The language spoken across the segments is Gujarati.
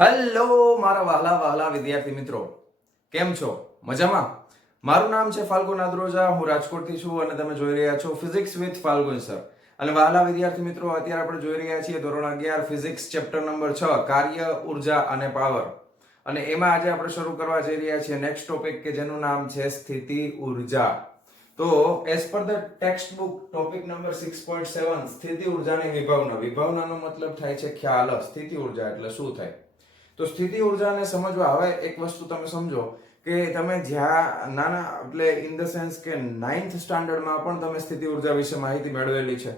હેલો મારા વહાલા વહાલા વિદ્યાર્થી મિત્રો, કેમ છો? મજામાં? મારું નામ છે ફાલ્ગુન નાદરોજા, હું રાજકોટથી છું અને તમે જોઈ રહ્યા છો ફિઝિક્સ વિથ ફાલ્ગુન સર. અને વહાલા વિદ્યાર્થી મિત્રો, અત્યારે આપણે જોઈ રહ્યા છીએ ધોરણ 11 ફિઝિક્સ ચેપ્ટર નંબર 6 કાર્ય, ઉર્જા અને પાવર. અને એમાં આજે આપણે શરૂ કરવા જઈ રહ્યા છીએ નેક્સ્ટ ટોપિક કે જેનું નામ છે સ્થિતિ ઉર્જા. તો as per the text book topic number 6.7 સ્થિતિ ઉર્જાની વિભાવના. વિભાવનાનો મતલબ થાય છે ખ્યાલ. સ્થિતિ ઉર્જા એટલે શું થાય? તો સ્થિતિ ઉર્જાને સમજવા હવે એક વસ્તુ તમે સમજો કે તમે જ્યાં નાના એટલે ઇન ધ સેન્સ કે 9th સ્ટાન્ડર્ડમાં પણ તમે સ્થિતિ ઉર્જા વિશે માહિતી મેળવેલી છે.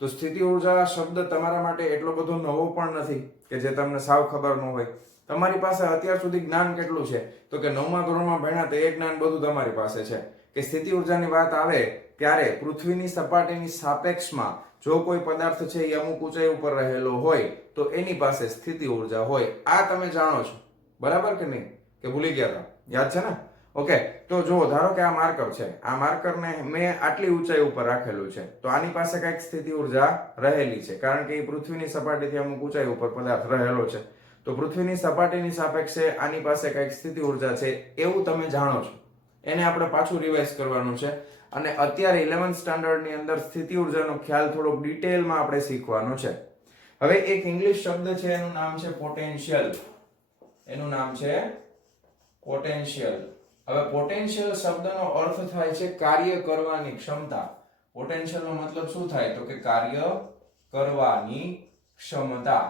તો સ્થિતિ ઉર્જા શબ્દ તમારા માટે એટલો બધો નવો પણ નથી કે જે તમને સાવ ખબર ન હોય. તમારી પાસે અત્યાર સુધી જ્ઞાન કેટલું છે? તો કે 9મા ધોરણમાં ભણ્યા તો એ જ્ઞાન બધું તમારી પાસે છે કે સ્થિતિ ઉર્જાની વાત આવે ત્યારે પૃથ્વીની સપાટીની સાપેક્ષમાં જો કોઈ પદાર્થ છે એ અમુક ઊંચાઈ ઉપર રહેલો હોય તો એની પાસે સ્થિતિ ઉર્જા હોય. આ તમે જાણો છો, બરાબર કે નહીં? કે ભૂલી ગયા હતા? યાદ છે ને? ઓકે, તો જુઓ, ધારો કે આ માર્કર છે. આ માર્કરને મેં આટલી ઊંચાઈ ઉપર રાખેલું છે તો આની પાસે કઈક સ્થિતિ ઉર્જા રહેલી છે, કારણ કે એ પૃથ્વીની સપાટીથી અમુક ઊંચાઈ ઉપર પદાર્થ રહેલો છે. તો પૃથ્વીની સપાટીની સાપેક્ષે આની પાસે કઈક સ્થિતિ ઉર્જા છે એવું તમે જાણો છો. એને આપણે પાછું રિવાઇઝ કરવાનું છે અને અત્યારે 11th સ્ટાન્ડર્ડ ની અંદર સ્થિતિ ઉર્જાનો ખ્યાલ થોડોક ડિટેલમાં આપણે શીખવાનો છે. હવે એક ઇંગ્લિશ શબ્દ છે, એનું નામ છે પોટેન્શિયલ. એનું નામ છે પોટેન્શિયલ. હવે પોટેન્શિયલ શબ્દનો અર્થ થાય છે કાર્ય કરવાની ક્ષમતા. પોટેન્શિયલનો મતલબ શું થાય? તો કે કાર્ય કરવાની ક્ષમતા.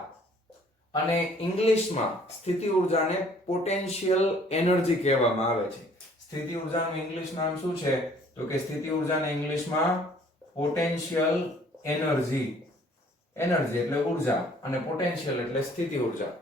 અને ઇંગ્લિશમાં સ્થિતિ ઉર્જાને પોટેન્શિયલ એનર્જી કહેવામાં આવે છે. સ્થિતિ ઉર્જાનું ઇંગ્લિશ નામ શું છે? તો કે સ્થિતિ ઉર્જાને ઇંગ્લિશમાં પોટેન્શિયલ એનર્જી. એનર્જી એટલે ઉર્જા અને પોટેન્શિયલ એટલે સ્થિતિ ઉર્જા.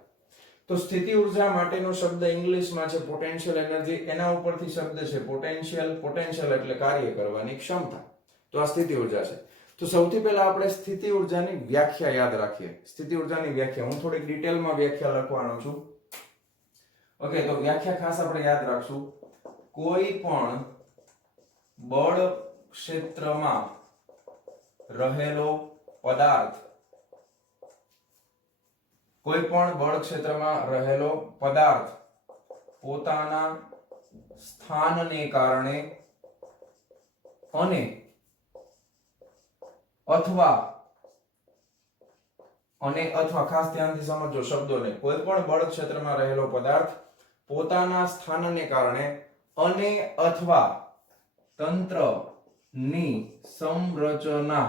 તો સ્થિતિ ઉર્જા માટેનો શબ્દ ઇંગ્લિશમાં છે પોટેન્શિયલ એનર્જી. એના ઉપરથી શબ્દ છે પોટેન્શિયલ. પોટેન્શિયલ એટલે કાર્ય કરવાની ક્ષમતા. તો આ સ્થિતિ ઉર્જા છે. તો સૌથી પહેલા આપણે સ્થિતિ ઉર્જાની વ્યાખ્યા યાદ રાખીએ. સ્થિતિ ઉર્જાની વ્યાખ્યા હું થોડીક ડિટેલમાં વ્યાખ્યા લખવાનો છું. ઓકે, તો વ્યાખ્યા ખાસ આપણે યાદ રાખશું. કોઈ પણ બળ ક્ષેત્રમાં રહેલો પદાર્થ, કોઈ પણ બળ ક્ષેત્રમાં રહેલો પદાર્થ પોતાના સ્થાનને કારણે અને અથવા ખાસ ધ્યાનથી સમજો શબ્દોને. કોઈ પણ બળ ક્ષેત્રમાં રહેલો પદાર્થ પોતાના સ્થાનને કારણે અને અથવા તંત્રની સંરચના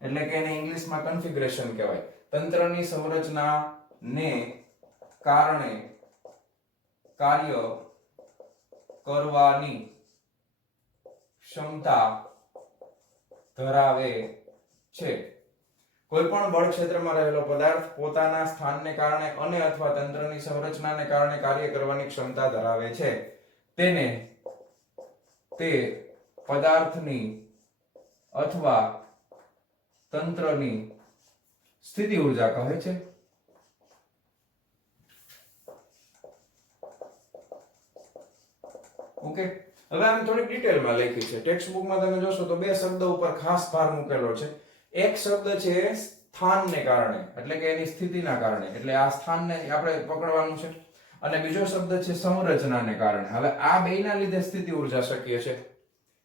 એટલે કે એને ઇંગ્લિશમાં કન્ફિગરેશન કહેવાય. તંત્રની સંરચનાને કારણે કાર્ય કરવાની ક્ષમતા ધરાવે છે. કોઈ પણ બળ ક્ષેત્રમાં રહેલો પદાર્થ પોતાના સ્થાનને કારણે અને અથવા તંત્રની સંરચનાને કારણે કાર્ય કરવાની ક્ષમતા ધરાવે છે તેને તે પદાર્થની અથવા તંત્રની સ્થિતિ ઉર્જા કહે છે. ઓકે, હવે આમ થોડીક ડિટેલમાં લખી છે. ટેક્સ્ટ બુકમાં તમે જોશો તો બે શબ્દ ઉપર ખાસ ભાર મૂકેલો છે. એક શબ્દ છે સ્થાનને કારણે એટલે કે એની સ્થિતિના કારણે, એટલે આ સ્થાનને આપણે પકડવાનું છે. અને બીજો શબ્દ છે સંરચનાને કારણે. હવે આ બેયના લીધે સ્થિતિ ઉર્જા શક્ય છે.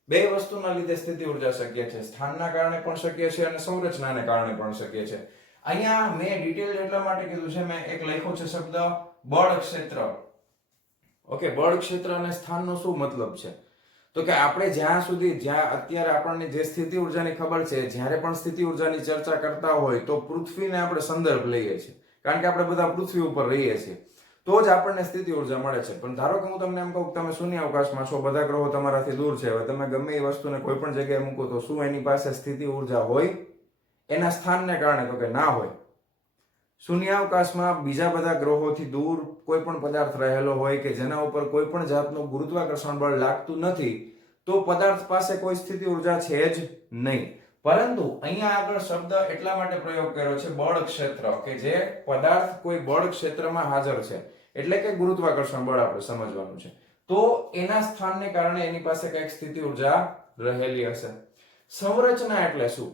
બે વસ્તુના લીધે સ્થિતિ ઉર્જા શક્ય છે. સ્થાનના કારણે પણ શક્ય છે અને સંરચનાને કારણે પણ શક્ય છે. અહીંયા મેં ડિટેલ એટલા માટે કીધું છે, મેં એક લખ્યો છે શબ્દ બળ ક્ષેત્ર. ઓકે, બળ ક્ષેત્ર અને સ્થાનનો શું મતલબ છે? તો કે આપણે જ્યાં અત્યારે આપણને જે સ્થિતિ ઉર્જાની ખબર છે, જ્યારે પણ સ્થિતિ ઉર્જાની ચર્ચા કરતા હોય તો પૃથ્વીને આપણે સંદર્ભ લઈએ છીએ, કારણ કે આપણે બધા પૃથ્વી ઉપર રહીએ છીએ, તો જ આપણને સ્થિતિ ઉર્જા મળે છે. પણ ધારો કે હું તમને એમ કહું કે તમે શૂન્ય અવકાશમાં છો, બધા ગ્રહો તમારાથી દૂર છે, હવે તમે ગમે એ વસ્તુને કોઈ પણ જગ્યાએ મૂકો તો શું એની પાસે સ્થિતિ ઉર્જા હોય એના સ્થાનને કારણે? તો કે ના હોય. શૂન્યાવકાશમાં બીજા બધા ગ્રહોથી દૂર કોઈ પણ પદાર્થ રહેલો હોય કે જેના ઉપર કોઈ પણ જાતનું ગુરુત્વાકર્ષણ બળ લાગતું નથી, તો પદાર્થ પાસે કોઈ સ્થિતિ ઉર્જા છે જ નહીં. પરંતુ અહીંયા આગળ શબ્દ એટલા માટે પ્રયોગ કર્યો છે બળ ક્ષેત્ર, કે જે પદાર્થ કોઈ બળ ક્ષેત્રમાં હાજર છે, એટલે કે ગુરુત્વાકર્ષણ બળ આપણે સમજવાનું છે. તો એના સ્થાનને કારણે એની પાસે કઈક સ્થિતિ ઉર્જા રહેલી હશે. સંરચના એટલે શું?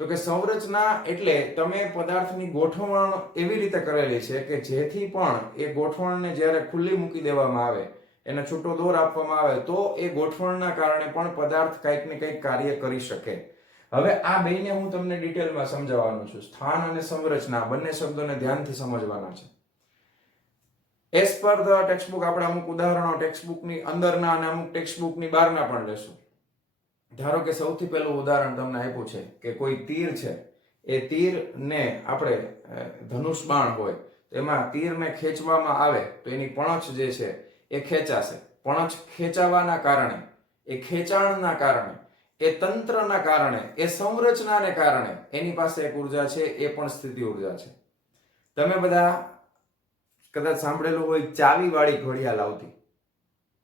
તો કે સંરચના એટલે તમે પદાર્થની ગોઠવણ એવી રીતે કરેલી છે કે જેથી પણ એ ગોઠવણને જ્યારે ખુલ્લી મૂકી દેવામાં આવે, એને છૂટો દોર આપવામાં આવે તો એ ગોઠવણના કારણે પણ પદાર્થ કંઈક ને કંઈક કાર્ય કરી શકે. હવે આ બેને હું તમને ડિટેલમાં સમજાવવાનો છું. સ્થાન અને સંરચના બંને શબ્દોને ધ્યાનથી સમજવાના છે. એઝ પર ધ ટેક્સ્ટબુક આપણે અમુક ઉદાહરણો ટેક્સ્ટબુકની અંદરના અને અમુક ટેક્સ્ટબુકની બહારના પણ લેશું. ધારો કે સૌથી પહેલું ઉદાહરણ તમને આપ્યું છે કે કોઈ તીર છે, એ તીરને આપણે ધનુષ બાણ હોય એમાં તીરને ખેંચવામાં આવે તો એની પણછ જે છે એ ખેંચાશે. પણછ ખેંચાવાના કારણે, એ ખેંચાણના કારણે, એ તંત્રના કારણે, એ સંરચનાને કારણે એની પાસે એક ઉર્જા છે, એ પણ સ્થિતિ ઉર્જા છે. તમે બધા કદાચ સાંભળેલું હોય ચાવી વાળી ઘડિયાળ આવતી.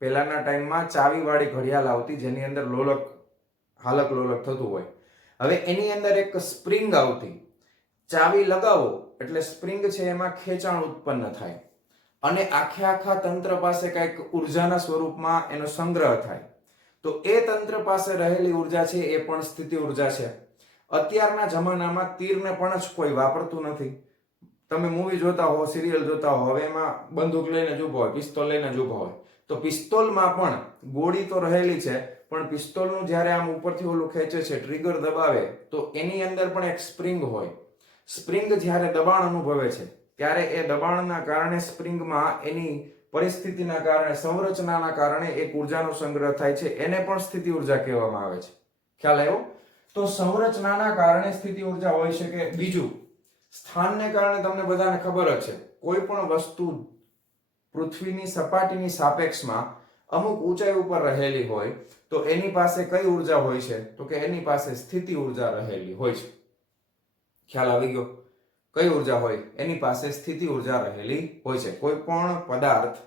પહેલાના ટાઈમમાં ચાવી વાળી ઘડિયાળ આવતી જેની અંદર લોલક હાલક લોલક થતું હોય. હવે એની અંદર એક સ્પ્રિંગ આવતી. ચાવી લગાવો એટલે સ્પ્રિંગ છે એમાં ખેંચાણ ઉત્પન્ન થાય અને આખા તંત્ર પાસે કંઈક ઉર્જાના સ્વરૂપમાં એનો સંગ્રહ થાય. તો એ તંત્ર પાસે રહેલી ઉર્જા છે એ પણ સ્થિતિ ઉર્જા છે. અત્યારના જમાનામાં તીરને પણ જ કોઈ વાપરતું નથી. તમે મૂવી જોતા હો, સિરિયલ જોતા હો, હવે એમાં બંદૂક લઈને જ ઊભો હોય, પિસ્તોલ લઈને જ ઊભો હોય. તો પિસ્તોલમાં પણ ગોળી તો રહેલી છે, પણ પિસ્તોલનું જ્યારે આમ ઉપરથી ઓલું ખેંચે છે, ટ્રિગર દબાવે તો એની અંદર પણ એક સ્પ્રિંગ હોય. સ્પ્રિંગ જ્યારે દબાણ અનુભવે છે ત્યારે એ દબાણના કારણે સ્પ્રિંગમાં એની પરિસ્થિતિના કારણે, સંરચનાના કારણે એક ઉર્જાનો સંગ્રહ થાય છે. એને પણ સ્થિતિ ઉર્જા કહેવામાં આવે છે. ખ્યાલ આવ્યો? તો સંરચનાના કારણે સ્થિતિ ઉર્જા હોઈ શકે. બીજું, સ્થાનને કારણે તમને બધાને ખબર જ છે, કોઈ પણ વસ્તુ પૃથ્વીની સપાટીની સાપેક્ષમાં અમુક ઊંચાઈ ઉપર રહેલી હોય તો એની પાસે કઈ ઉર્જા હોય છે? તો કે એની પાસે સ્થિતિ ઉર્જા રહેલી હોય છે. ખ્યાલ આવી ગયો? કઈ ઉર્જા હોય? એની પાસે સ્થિતિ ઉર્જા રહેલી હોય છે. કોઈ પણ પદાર્થ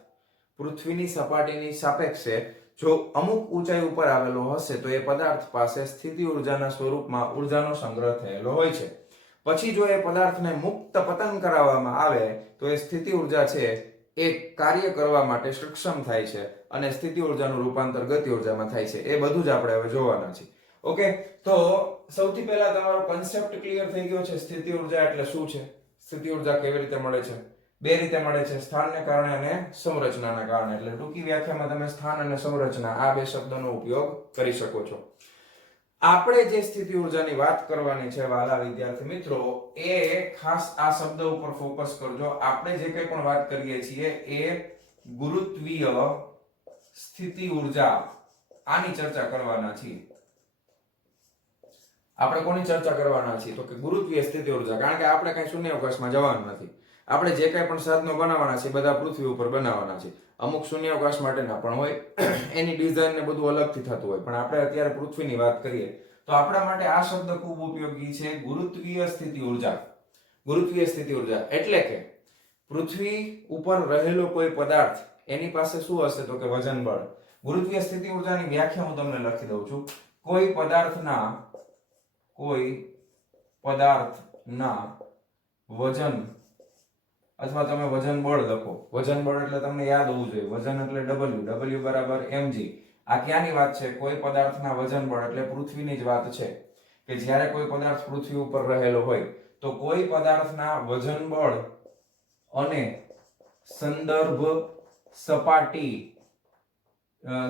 પૃથ્વીની સપાટીની સાપેક્ષે જો અમુક ઊંચાઈ ઉપર આવેલો હશે તો એ પદાર્થ પાસે સ્થિતિ ઉર્જાના સ્વરૂપમાં ઉર્જાનો સંગ્રહ થયેલો હોય છે. પછી જો એ પદાર્થને મુક્ત પતન કરાવવામાં આવે તો એ સ્થિતિ ઉર્જા છે એ કાર્ય કરવા માટે સક્ષમ થાય છે અને સ્થિતિ ઉર્જાનું રૂપાંતર ગતિ ઉર્જામાં થાય છે. એ બધું જ આપણે હવે જોવાના છે. ઓકે, તો સૌથી પહેલા તમારો કન્સેપ્ટ ક્લિયર થઈ ગયો છે. સ્થિતિ ઉર્જા એટલે શું છે, સ્થિતિ ઉર્જા કેવી રીતે મળે છે? બે રીતે મળે છે, સ્થાનને કારણે અને સંરચનાના કારણે. એટલે ટૂંકી વ્યાખ્યામાં તમે સ્થાન અને સંરચના આ બે શબ્દોનો ઉપયોગ કરી શકો છો. આપણે જે સ્થિતિ ઉર્જાની વાત કરવાની છે વાલા વિદ્યાર્થી મિત્રો, એ ખાસ આ શબ્દ ઉપર ફોકસ કરજો. આપણે જે કંઈ પણ વાત કરીએ છીએ એ ગુરુત્વીય સ્થિતિ ઉર્જા, આની ચર્ચા કરવાના છીએ. આપણે કોની ચર્ચા કરવાના છીએ? તો કે ગુરુત્વીય સ્થિતિ ઉર્જા. કારણ કે આપણે કઈ શૂન્યાવકાશમાં જવાનું નથી. આપણે જે કંઈ પણ સાધનો બનાવવાના છે બધા પૃથ્વી ઉપર બનાવવાના છે. અમુક શૂન્યાવકાશ માટેના પણ હોય, એની ડિઝાઇન ને બધું અલગથી થતું હોય, પણ આપણે અત્યારે પૃથ્વીની વાત કરીએ તો આપણા માટે આ શબ્દ ખૂબ ઉપયોગી છે, ગુરુત્વીય સ્થિતિ ઉર્જા. ગુરુત્વીય સ્થિતિ ઉર્જા એટલે કે પૃથ્વી ઉપર રહેલો કોઈ પદાર્થ, એની પાસે શું હશે? તો કે વજન બળ. ગુરુત્વીય સ્થિતિ ઉર્જાની વ્યાખ્યા હું તમને લખી દઉં છું. કોઈ પદાર્થના વજન, અથવા તમે વજન બળ લખો. વજન બળ એટલે તમને યાદ હોવું જોઈએ, વજન એટલે W બરાબર mg. આ ક્યાંની વાત છે? કોઈ પદાર્થના વજન બળ એટલે પૃથ્વીની જ વાત છે કે જ્યારે કોઈ પદાર્થ પૃથ્વી ઉપર રહેલો હોય તો કોઈ પદાર્થના વજન બળ અને સંદર્ભ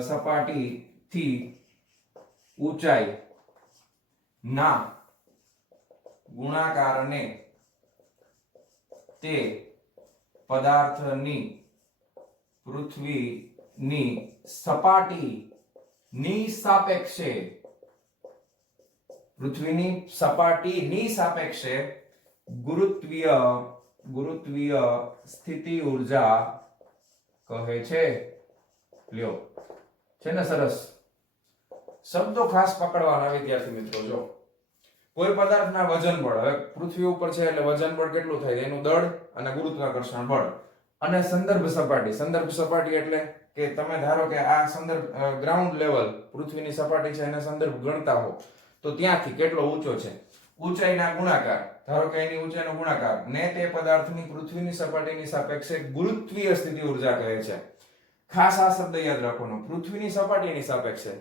સપાટીથી ઊંચાઈ ના ગુણાકારને તે પદાર્થની પૃથ્વીની સપાટીની સાપેક્ષે ગુરુત્વીય સ્થિતિ ઉર્જા કહે છે. લ્યો, છે ને સરસ? શબ્દો ખાસ પકડવાના વિદ્યાર્થી મિત્રો. જો કોઈ પદાર્થના વજન બળ, હવે પૃથ્વી ઉપર છે એટલે વજન બળ કેટલું થાય? એનું દળ અને ગુરુત્વાકર્ષણ બળ. અને સંદર્ભ સપાટી એટલે કે તમે ધારો કે આ સંદર્ભ ગ્રાઉન્ડ લેવલ પૃથ્વીની સપાટી છે એને સંદર્ભ ગણતા હો તો ત્યાંથી કેટલો ઊંચો છે, ઊંચાઈના ગુણાકાર, ધારો કે એની ઊંચાઈનો ગુણાકાર ને તે પદાર્થની પૃથ્વીની સપાટીની સાપેક્ષે ગુરુત્વીય સ્થિતિ ઉર્જા કહે છે. ખાસ આ શબ્દ યાદ રાખવાનો, પૃથ્વીની સપાટીની સાપેક્ષે.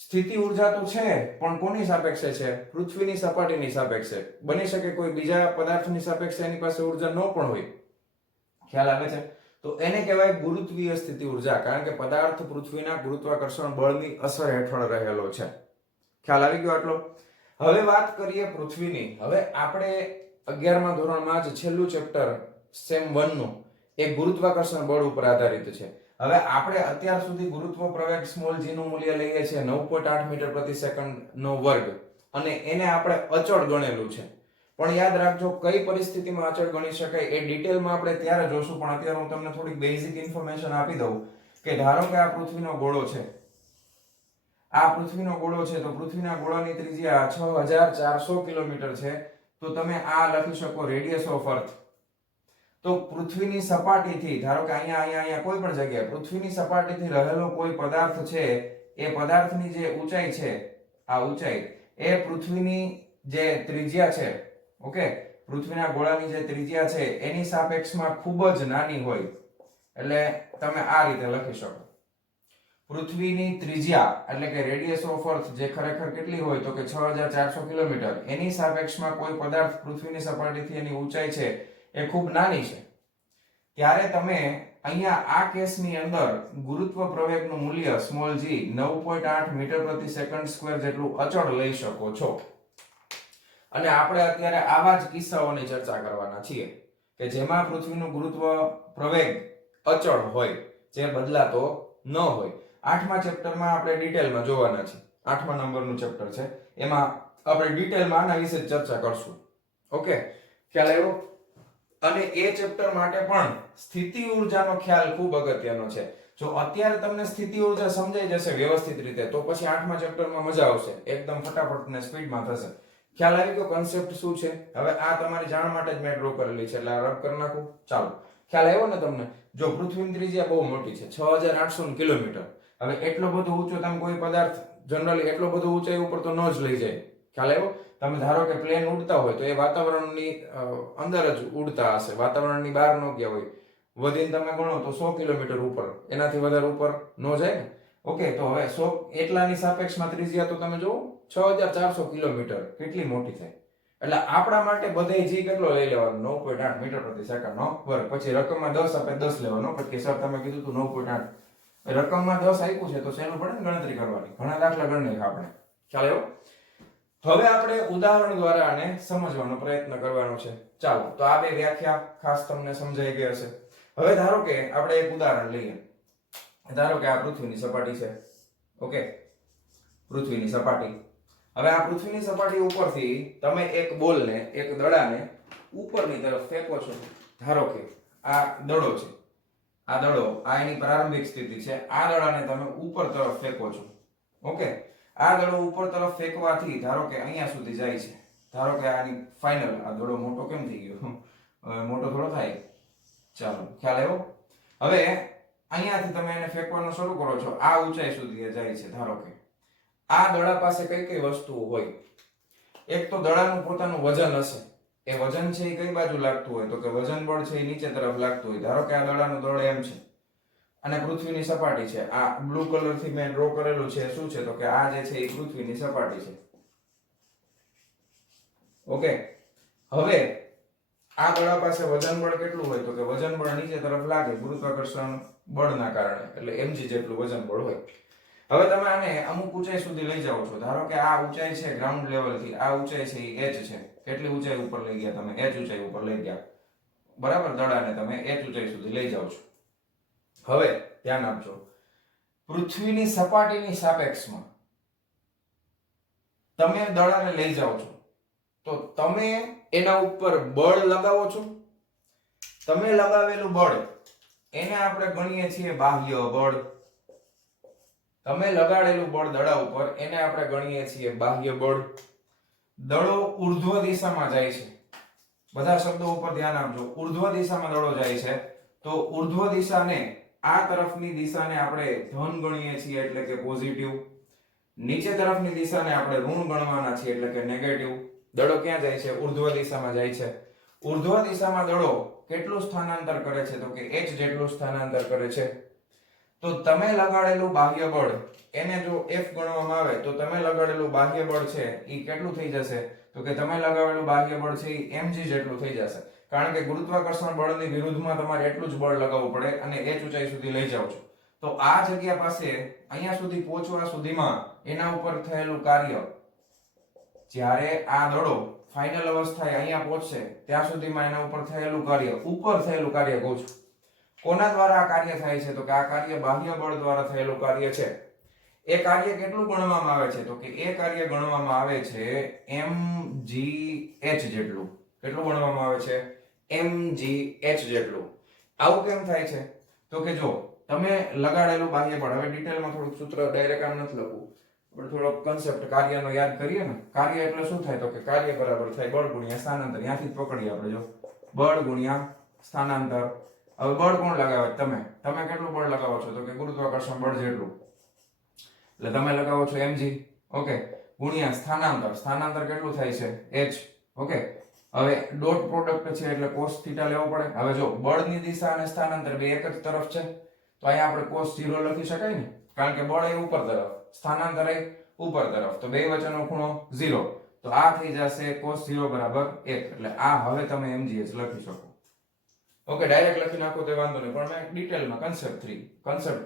સ્થિતિ ઉર્જા તો છે પણ કોની સાપેક્ષે છે? પૃથ્વીની સપાટીની સાપેક્ષે. બની શકે કોઈ બીજા પદાર્થની સાપેક્ષે એની પાસે ઉર્જા ન પણ હોય. ખ્યાલ આવે છે? તો એને કહેવાય ગુરુત્વીય સ્થિતિ ઉર્જા, કારણ કે પદાર્થ પૃથ્વીના ગુરુત્વાકર્ષણ બળની અસર હેઠળ રહેલો છે. ખ્યાલ આવી ગયો આટલો? હવે વાત કરીએ પૃથ્વીની. હવે આપણે 11મા ધોરણમાં જ છેલ્લું ચેપ્ટર સેમ 1 નું એ ગુરુત્વાકર્ષણ બળ ઉપર આધારિત છે. હવે આપણે અત્યાર સુધી ગુરુત્વ પ્રવેગ સ્મોલ g નું મૂલ્ય લઈએ છીએ 9.8 મીટર પ્રતિ સેકન્ડ નો વર્ગ, અને એને આપણે અચળ ગણેલું છે. પણ યાદ રાખજો કઈ પરિસ્થિતિમાં અચળ ગણી શકાય એ ડિટેલમાં આપણે ત્યારે જોશું, પણ અત્યારે હું તમને થોડી બેઝિક ઇન્ફોર્મેશન આપી દઉં કે ધારો કે આ પૃથ્વીનો ગોળો છે, આ પૃથ્વીનો ગોળો છે, તો પૃથ્વીના ગોળાની ત્રિજ્યા 6400 કિલોમીટર છે. તો તમે આ લખી શકો રેડિયસ ઓફ અર્થ. તો પૃથ્વીની સપાટીથી ધારો કે અહીંયા કોઈ પણ જગ્યાએ પૃથ્વીની સપાટીથી રહેલો કોઈ પદાર્થ છે, એ પદાર્થની જે ઊંચાઈ છે, આ ઊંચાઈ એ પૃથ્વીની જે ત્રિજ્યા છે, ઓકે, પૃથ્વીના ગોળાની જે ત્રિજ્યા છે એની સાપેક્ષમાં ખૂબ જ નાની હોય. એટલે તમે આ રીતે લખી શકો, પૃથ્વીની ત્રિજ્યા એટલે કે રેડિયસ ઓફ અર્થ જે ખરેખર કેટલી હોય તો કે 6400 કિલોમીટર, એની સાપેક્ષમાં કોઈ પદાર્થ પૃથ્વીની સપાટીથી એની ઊંચાઈ છે એ ખૂબ નાની છે, ત્યારે તમે અહીંયા આ કેસની અંદર ગુરુત્વ પ્રવેગનું મૂલ્ય સ્મોલ g 9.8 મીટર પ્રતિ સેકન્ડ સ્ક્વેર જેટલું અચળ લઈ શકો છો. અને આપણે અત્યારે આવા જ કિસ્સાઓની ચર્ચા કરવાના છીએ કે જેમાં પૃથ્વીનું ગુરુત્વ પ્રવેગ અચળ હોય, જે બદલાતો ન હોય. 8મા ચેપ્ટરમાં આપણે ડિટેલમાં જોવાના છે. 8મા નંબરનું ચેપ્ટર છે, એમાં આપણે ડિટેલમાં આના વિશે ચર્ચા કરશું. ઓકે, ખ્યાલ આવ્યો? અને એ ચેપ્ટર માટે પણ સ્થિતિ ઉર્જાનો ખ્યાલ ખૂબ અગત્યનો છે. જો અત્યારે તમને સ્થિતિ ઉર્જા સમજાઈ જશે વ્યવસ્થિત રીતે, તો પછી 8મા ચેપ્ટરમાં મજા આવશે, એકદમ ફટાફટ ને સ્પીડમાં થશે. ખ્યાલ આવી ગયો કન્સેપ્ટ શું છે? હવે આ તમારી જાણ માટે જ મેં ડ્રો કરેલી છે, એટલે આ રબ કરી નાખું. ચાલો, ખ્યાલ આવ્યો ને તમને? જો પૃથ્વીની ત્રિજ્યા બહુ મોટી છે, 6800 કિલોમીટર. હવે એટલો બધો ઊંચો તમે કોઈ પદાર્થ જનરલી એટલો બધો ઊંચાઈ ઉપર તો ન જ લઈ જાય. ખ્યાલ આવ્યો? તમે ધારો કે પ્લેન ઉડતા હોય તો એ વાતાવરણની અંદર જ ઉડતા હશે, વાતાવરણની બહાર ન ગયા હોય. વધીને તમે ગણો તો 100 કિલોમીટર ઉપર, એનાથી વધારે ઉપર ન જાય ને. ઓકે, તો હવે 100 એટલાની સાપેક્ષમાં ત્રિજ્યા તો તમે જુઓ 6400 કિલોમીટર કેટલી મોટી થાય. એટલે આપણા માટે બધે g કેટલો લઈ લેવાનો? 9.8 મીટર પ્રતિ સેકન્ડ નો વર્ગ. પછી રકમમાં 10 આપે 10 લેવાનો, પછી સર તમે કીધું તું 9.8, રકમમાં 10 આપ્યું છે તો શેનું પડે ને ગણતરી કરવાની. ઘણા દાખલા ગણી આપણે. ખ્યાલ આવ્યો? હવે આપણે ઉદાહરણ દ્વારા આને સમજવાનો પ્રયત્ન કરવાનો છે. ચાલો, તો આ બે વ્યાખ્યા ખાસ તમને સમજાઈ ગઈ હશે. હવે ધારો કે આપણે એક ઉદાહરણ લઈએ. ધારો કે આ પૃથ્વીની સપાટી છે. ઓકે, પૃથ્વીની સપાટી. હવે આ પૃથ્વીની સપાટી ઉપરથી તમે એક બોલને, એક દડાને ઉપરની તરફ ફેંકો છો. ધારો કે આ દડો છે, આ દડો, આ એની પ્રારંભિક સ્થિતિ છે. આ દડાને તમે ઉપર તરફ ફેંકો છો. ઓકે, આ દડો ઉપર તરફ ફેંકવાથી ધારો કે અહીંયા સુધી જાય છે. ધારો કે આની ફાઇનલ, આ દડો મોટો કેમ થઈ ગયો? મોટો થોડો થાય. ચાલો, ખ્યાલ આવ્યો? હવે અહીંયાથી તમે એને ફેંકવાનું શરૂ કરો છો, આ ઊંચાઈ સુધી જાય છે. ધારો કે આ દડા પાસે કઈ કઈ વસ્તુઓ હોય? એક તો દડાનું પોતાનું વજન હશે. એ વજન છે એ કઈ બાજુ લાગતું હોય તો કે વજન બળ છે એ નીચે તરફ લાગતું હોય. ધારો કે આ દડાનું દળ એમ છે અને પૃથ્વીની સપાટી છે. આ બ્લુ કલર થી મેં ડ્રો કરેલું છે શું છે તો કે આ જે છે એ પૃથ્વીની સપાટી છે. ઓકે, હવે આ દડા પાસે વજન બળ કેટલું હોય તો કે વજન બળ નીચે તરફ લાગે ગુરુત્વાકર્ષણ બળના કારણે, એટલે mg જેટલું વજન બળ હોય. હવે તમે આને અમુક ઊંચાઈ સુધી લઈ જાઓ છો. ધારો કે આ ઊંચાઈ છે ગ્રાઉન્ડ લેવલ થી, આ ઊંચાઈ છે એ h છે. કેટલી ઊંચાઈ ઉપર લઈ ગયા તમે? h ઊંચાઈ ઉપર લઈ ગયા. બરાબર, દડાને તમે h ઊંચાઈ સુધી લઈ જાઓ છો. હવે ધ્યાન આપજો, પૃથ્વીની સપાટીની સાપેક્ષમાં તમે દડાને લઈ જાઓ છો તો તમે એના ઉપર બળ લગાવો છો. તમે લગાવેલું બળ એને આપણે ગણીએ છીએ બાહ્ય બળ. તમે લગાડેલું બળ દડા ઉપર એને આપણે ગણીએ છીએ બાહ્ય બળ. દડો ઊર્ધ્વ દિશામાં જાય છે. બધા શબ્દો ઉપર ધ્યાન આપજો. ઊર્ધ્વ દિશામાં દડો જાય છે તો ઊર્ધ્વ દિશાને, આ તરફની દિશાને આપણે ધન ગણીએ છીએ એટલે કે પોઝિટિવ. નીચે તરફની દિશાને આપણે ઋણ ગણવાના છીએ એટલે કે નેગેટિવ. દડો ક્યાં જાય છે? ઊર્ધ્વ દિશામાં જાય છે. ઊર્ધ્વ દિશામાં દડો કેટલું સ્થાનાંતર કરે છે તો કે h જેટલું સ્થાનાંતર કરે છે. તો તમે લગાડેલું બાહ્ય બળ એને જો F ગણવામાં આવે તો તમે લગાડેલું બાહ્ય બળ છે એ કેટલું થઈ જશે? તો કે તમે લગાવેલું બાહ્ય બળ છે એ mg જેટલું થઈ જશે. કારણ કે ગુરુત્વાકર્ષણ બળની વિરુદ્ધમાં તમારે એટલું જ બળ લગાવવું પડે અને h ઊંચાઈ સુધી લઈ જાવ છો. તો આ જગ્યા પાસે અહીંયા સુધી પહોંચવા સુધીમાં એના ઉપર થયેલું કાર્ય, જ્યારે આ દડો ફાઇનલ અવસ્થાએ અહીંયા પહોંચશે ત્યાં સુધીમાં એના ઉપર થયેલું કાર્ય કહું છું. કોના દ્વારા આ કાર્ય થાય છે? તો કે આ કાર્ય બાહ્ય બળ દ્વારા થયેલું કાર્ય છે. એ કાર્ય કેટલું ગણવામાં આવે છે? તો કે એ કાર્ય ગણવામાં આવે છે mgh જેટલું. કેટલું ગણવામાં આવે છે? mgh જેટલું. આવું કેમ થાય છે? તો કે જો તમે લગાડેલું બાહ્ય બળ, હવે ડિટેલમાં થોડુંક સૂત્ર ડાયરેક્ટ આમ નથી લખવું, આપણે થોડો કન્સેપ્ટ કાર્યનો યાદ કરીએ ને. કાર્ય એટલે શું થાય? તો કે કાર્ય બરાબર થાય બળ ગુણ્યા સ્થાનાંતર. ત્યાંથી જ પકડીએ આપણે. જો બળ ગુણ્યા સ્થાનાંતર. હવે બળ કોણ લગાવે? તમે કેટલું બળ લગાવો છો? તો કે ગુરુત્વાકર્ષણ બળ જેટલું. એટલે તમે લગાવો છો mg, ઓકે, ગુણ્યા સ્થાનાંતર કેટલું થાય છે? h, okay. હવે ડોટ પ્રોડક્ટ છે એટલે cos થીટા લેવો પડે. હવે જો બળની દિશા અને સ્થાનાંતર બે એક જ તરફ છે તો અહીંયા આપણે cos 0 લખી શકાય ને, કારણ કે બળ એ ઉપર તરફ, સ્થાનાંતર એ ઉપર તરફ, તો બે વચ્ચેનો ખૂણો 0. તો આ થઈ જશે cos 0 બરાબર 1. એટલે આ હવે તમે mgh લખી શકો. ઓકે, ડાયરેક્ટ લખી નાખો તો વાંધો નહીં, પણ મેં ડિટેલમાં કન્સેપ્ટ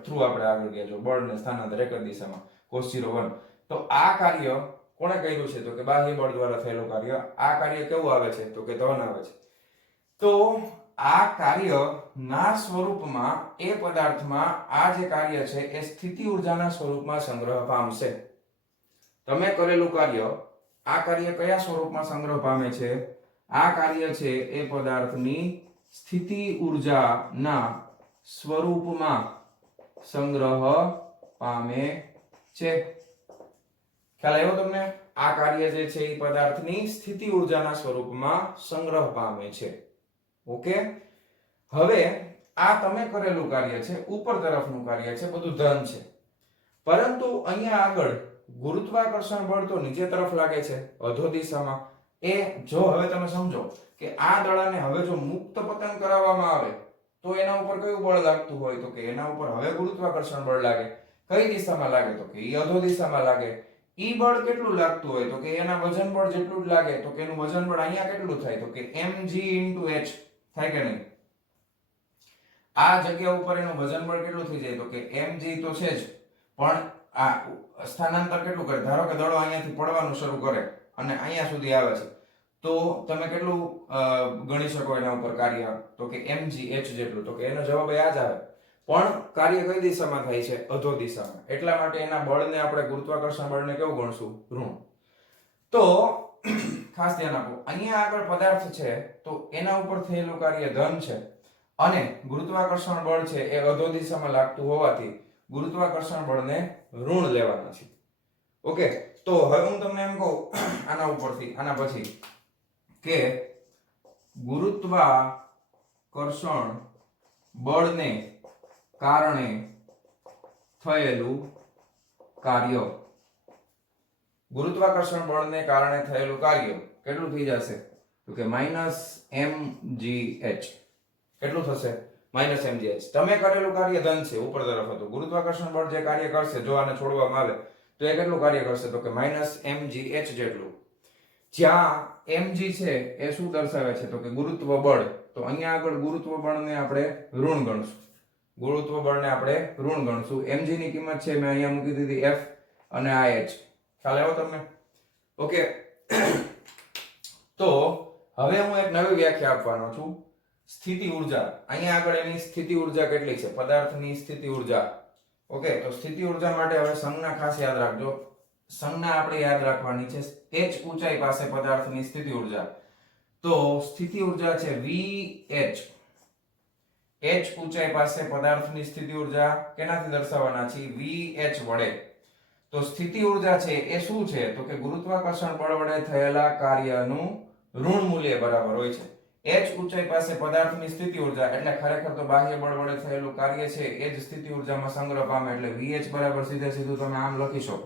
થ્રુ આપણે આગળ ગયા. જો બળ ને સ્થાનાંતર એક જ દિશામાં cos 0 1. તો આ કાર્ય કોણે કર્યું છે? તો કે બાહ્ય બળ દ્વારા થયેલું કાર્ય. આ કાર્ય કેવું આવે છે? તો કે ધન આવે છે. તો આ કાર્ય ના સ્વરૂપમાં એ પદાર્થમાં આ જે કાર્ય છે એ સ્થિતિ ઊર્જાના સ્વરૂપમાં સંગ્રહ પામશે. તમે કરેલું કાર્ય, આ કાર્ય કયા સ્વરૂપમાં સંગ્રહ પામે છે? આ કાર્ય છે એ પદાર્થની સ્થિતિ ઊર્જાના સ્વરૂપમાં સંગ્રહ પામે છે. ખ્યાલ આવ્યો તમને? આ કાર્ય જે છે એ પદાર્થની સ્થિતિ ઊર્જાના સ્વરૂપમાં સંગ્રહ પામે છે. ઓકે, હવે આ તમે કરેલું કાર્ય છે, ઉપર તરફનું કાર્ય છે, બધું ધન છે. પરંતુ અહીંયા આગળ ગુરુત્વાકર્ષણ બળ તો નીચે તરફ લાગે છે, અધો દિશામાં. એ જો હવે તમે સમજો કે આ દડાને હવે જો મુક્ત પતન કરાવવામાં આવે તો એના ઉપર કયું બળ લાગતું હોય? તો કે એના ઉપર હવે ગુરુત્વાકર્ષણ બળ લાગે. કઈ દિશામાં લાગે? તો કે એ અધો દિશામાં લાગે. ઈ બળ કેટલું લાગતું હોય? તો કે એના વજન બળ જેટલું જ લાગે. તો કે એનું વજન બળ અહીંયા કેટલું થાય? તો કે mg * h થાય કે નહીં? આ જગ્યા ઉપર એનું વજન બળ કેટલું થઈ જાય? તો કે mg તો છે જ, પણ આ સ્થાનાંતર કેટલું કરે? ધારો કે દડો અહીંયાથી પડવાનું શરૂ કરે અને અહીંયા સુધી આવે છે, તો તમે કેટલું ગણી શકો એના ઉપર કાર્ય? તો કે mgh જેટલું. તો કે એનો જવાબ આ જ આવે. પણ કાર્ય કઈ દિશામાં થાય છે? અધો દિશામાં. એટલા માટે એના બળને આપણે ગુરુત્વાકર્ષણ બળને કેવું ગણશું? ઋણ. તો ખાસ ધ્યાન આપો, અહીંયા આગળ પદાર્થ છે તો એના ઉપર થયેલું કાર્ય ધન છે અને ગુરુત્વાકર્ષણ બળ છે એ અધો દિશામાં લાગતું હોવાથી ગુરુત્વાકર્ષણ બળને ઋણ લેવાના છે. ઓકે, તો હવે હું તમને એમ કહું આના ઉપરથી, આના પછી, કે ગુરુત્વાકર્ષણ બળને કારણે થયેલું કાર્ય, ગુરુત્વાકર્ષણ બળને કારણે થયેલું કાર્ય કેટલું થઈ જશે? તો કે -mgh. કેટલું થશે? -mgh. તમે કરેલું કાર્ય ધન છે, ઉપર તરફ હતું. ગુરુત્વાકર્ષણ બળ જે કાર્ય કરશે, જો આને છોડવામાં આવે તો એ કેટલું કાર્ય કરશે? તો કે -mgh જેટલું. જ્યાં mg છે એ શું દર્શાવે છે? તો કે ગુરુત્વ બળ. તો અહીંયા આગળ ગુરુત્વ બળને આપણે ઋણ ગણશું. ગુરુત્વ બળને આપણે ઋણ ગણશું. mg ની કિંમત છે મેં અહીંયા મૂકી દીધી f અને આ h. ખ્યાલ આવ્યો તમને? ઓકે, તો હવે હું એક નવી વ્યાખ્યા આપવાનો છું. સ્થિતિ ઊર્જા. અહીંયા આગળ એની સ્થિતિ ઊર્જા કેટલી છે? પદાર્થની સ્થિતિ ઊર્જા. ઓકે, તો સ્થિતિ ઊર્જા માટે હવે સંજ્ઞા ખાસ યાદ રાખજો. સંજ્ઞા આપણે યાદ રાખવાની છે. h ઊંચાઈ પાસે પદાર્થની સ્થિતિ ઊર્જા. તો સ્થિતિ ઊર્જા છે vh. h ઊંચાઈ પાસે પદાર્થની સ્થિતિ ઊર્જા કેનાથી દર્શાવવાના છે? vh વડે. તો સ્થિતિ ઊર્જા છે એ શું છે? તો કે ગુરુત્વાકર્ષણ બળ વડે થયેલા કાર્યનું ઋણ મૂલ્ય બરાબર હોય છે. h ઊંચાઈ પાસે પદાર્થની સ્થિતિ ઊર્જા એટલે ખરેખર તો બાહ્ય બળ વડે થયેલું કાર્ય છે એ જ સ્થિતિ ઊર્જામાં સંગ્રહ પામે. એટલે vh બરાબર સીધું તમે આમ લખી શકો.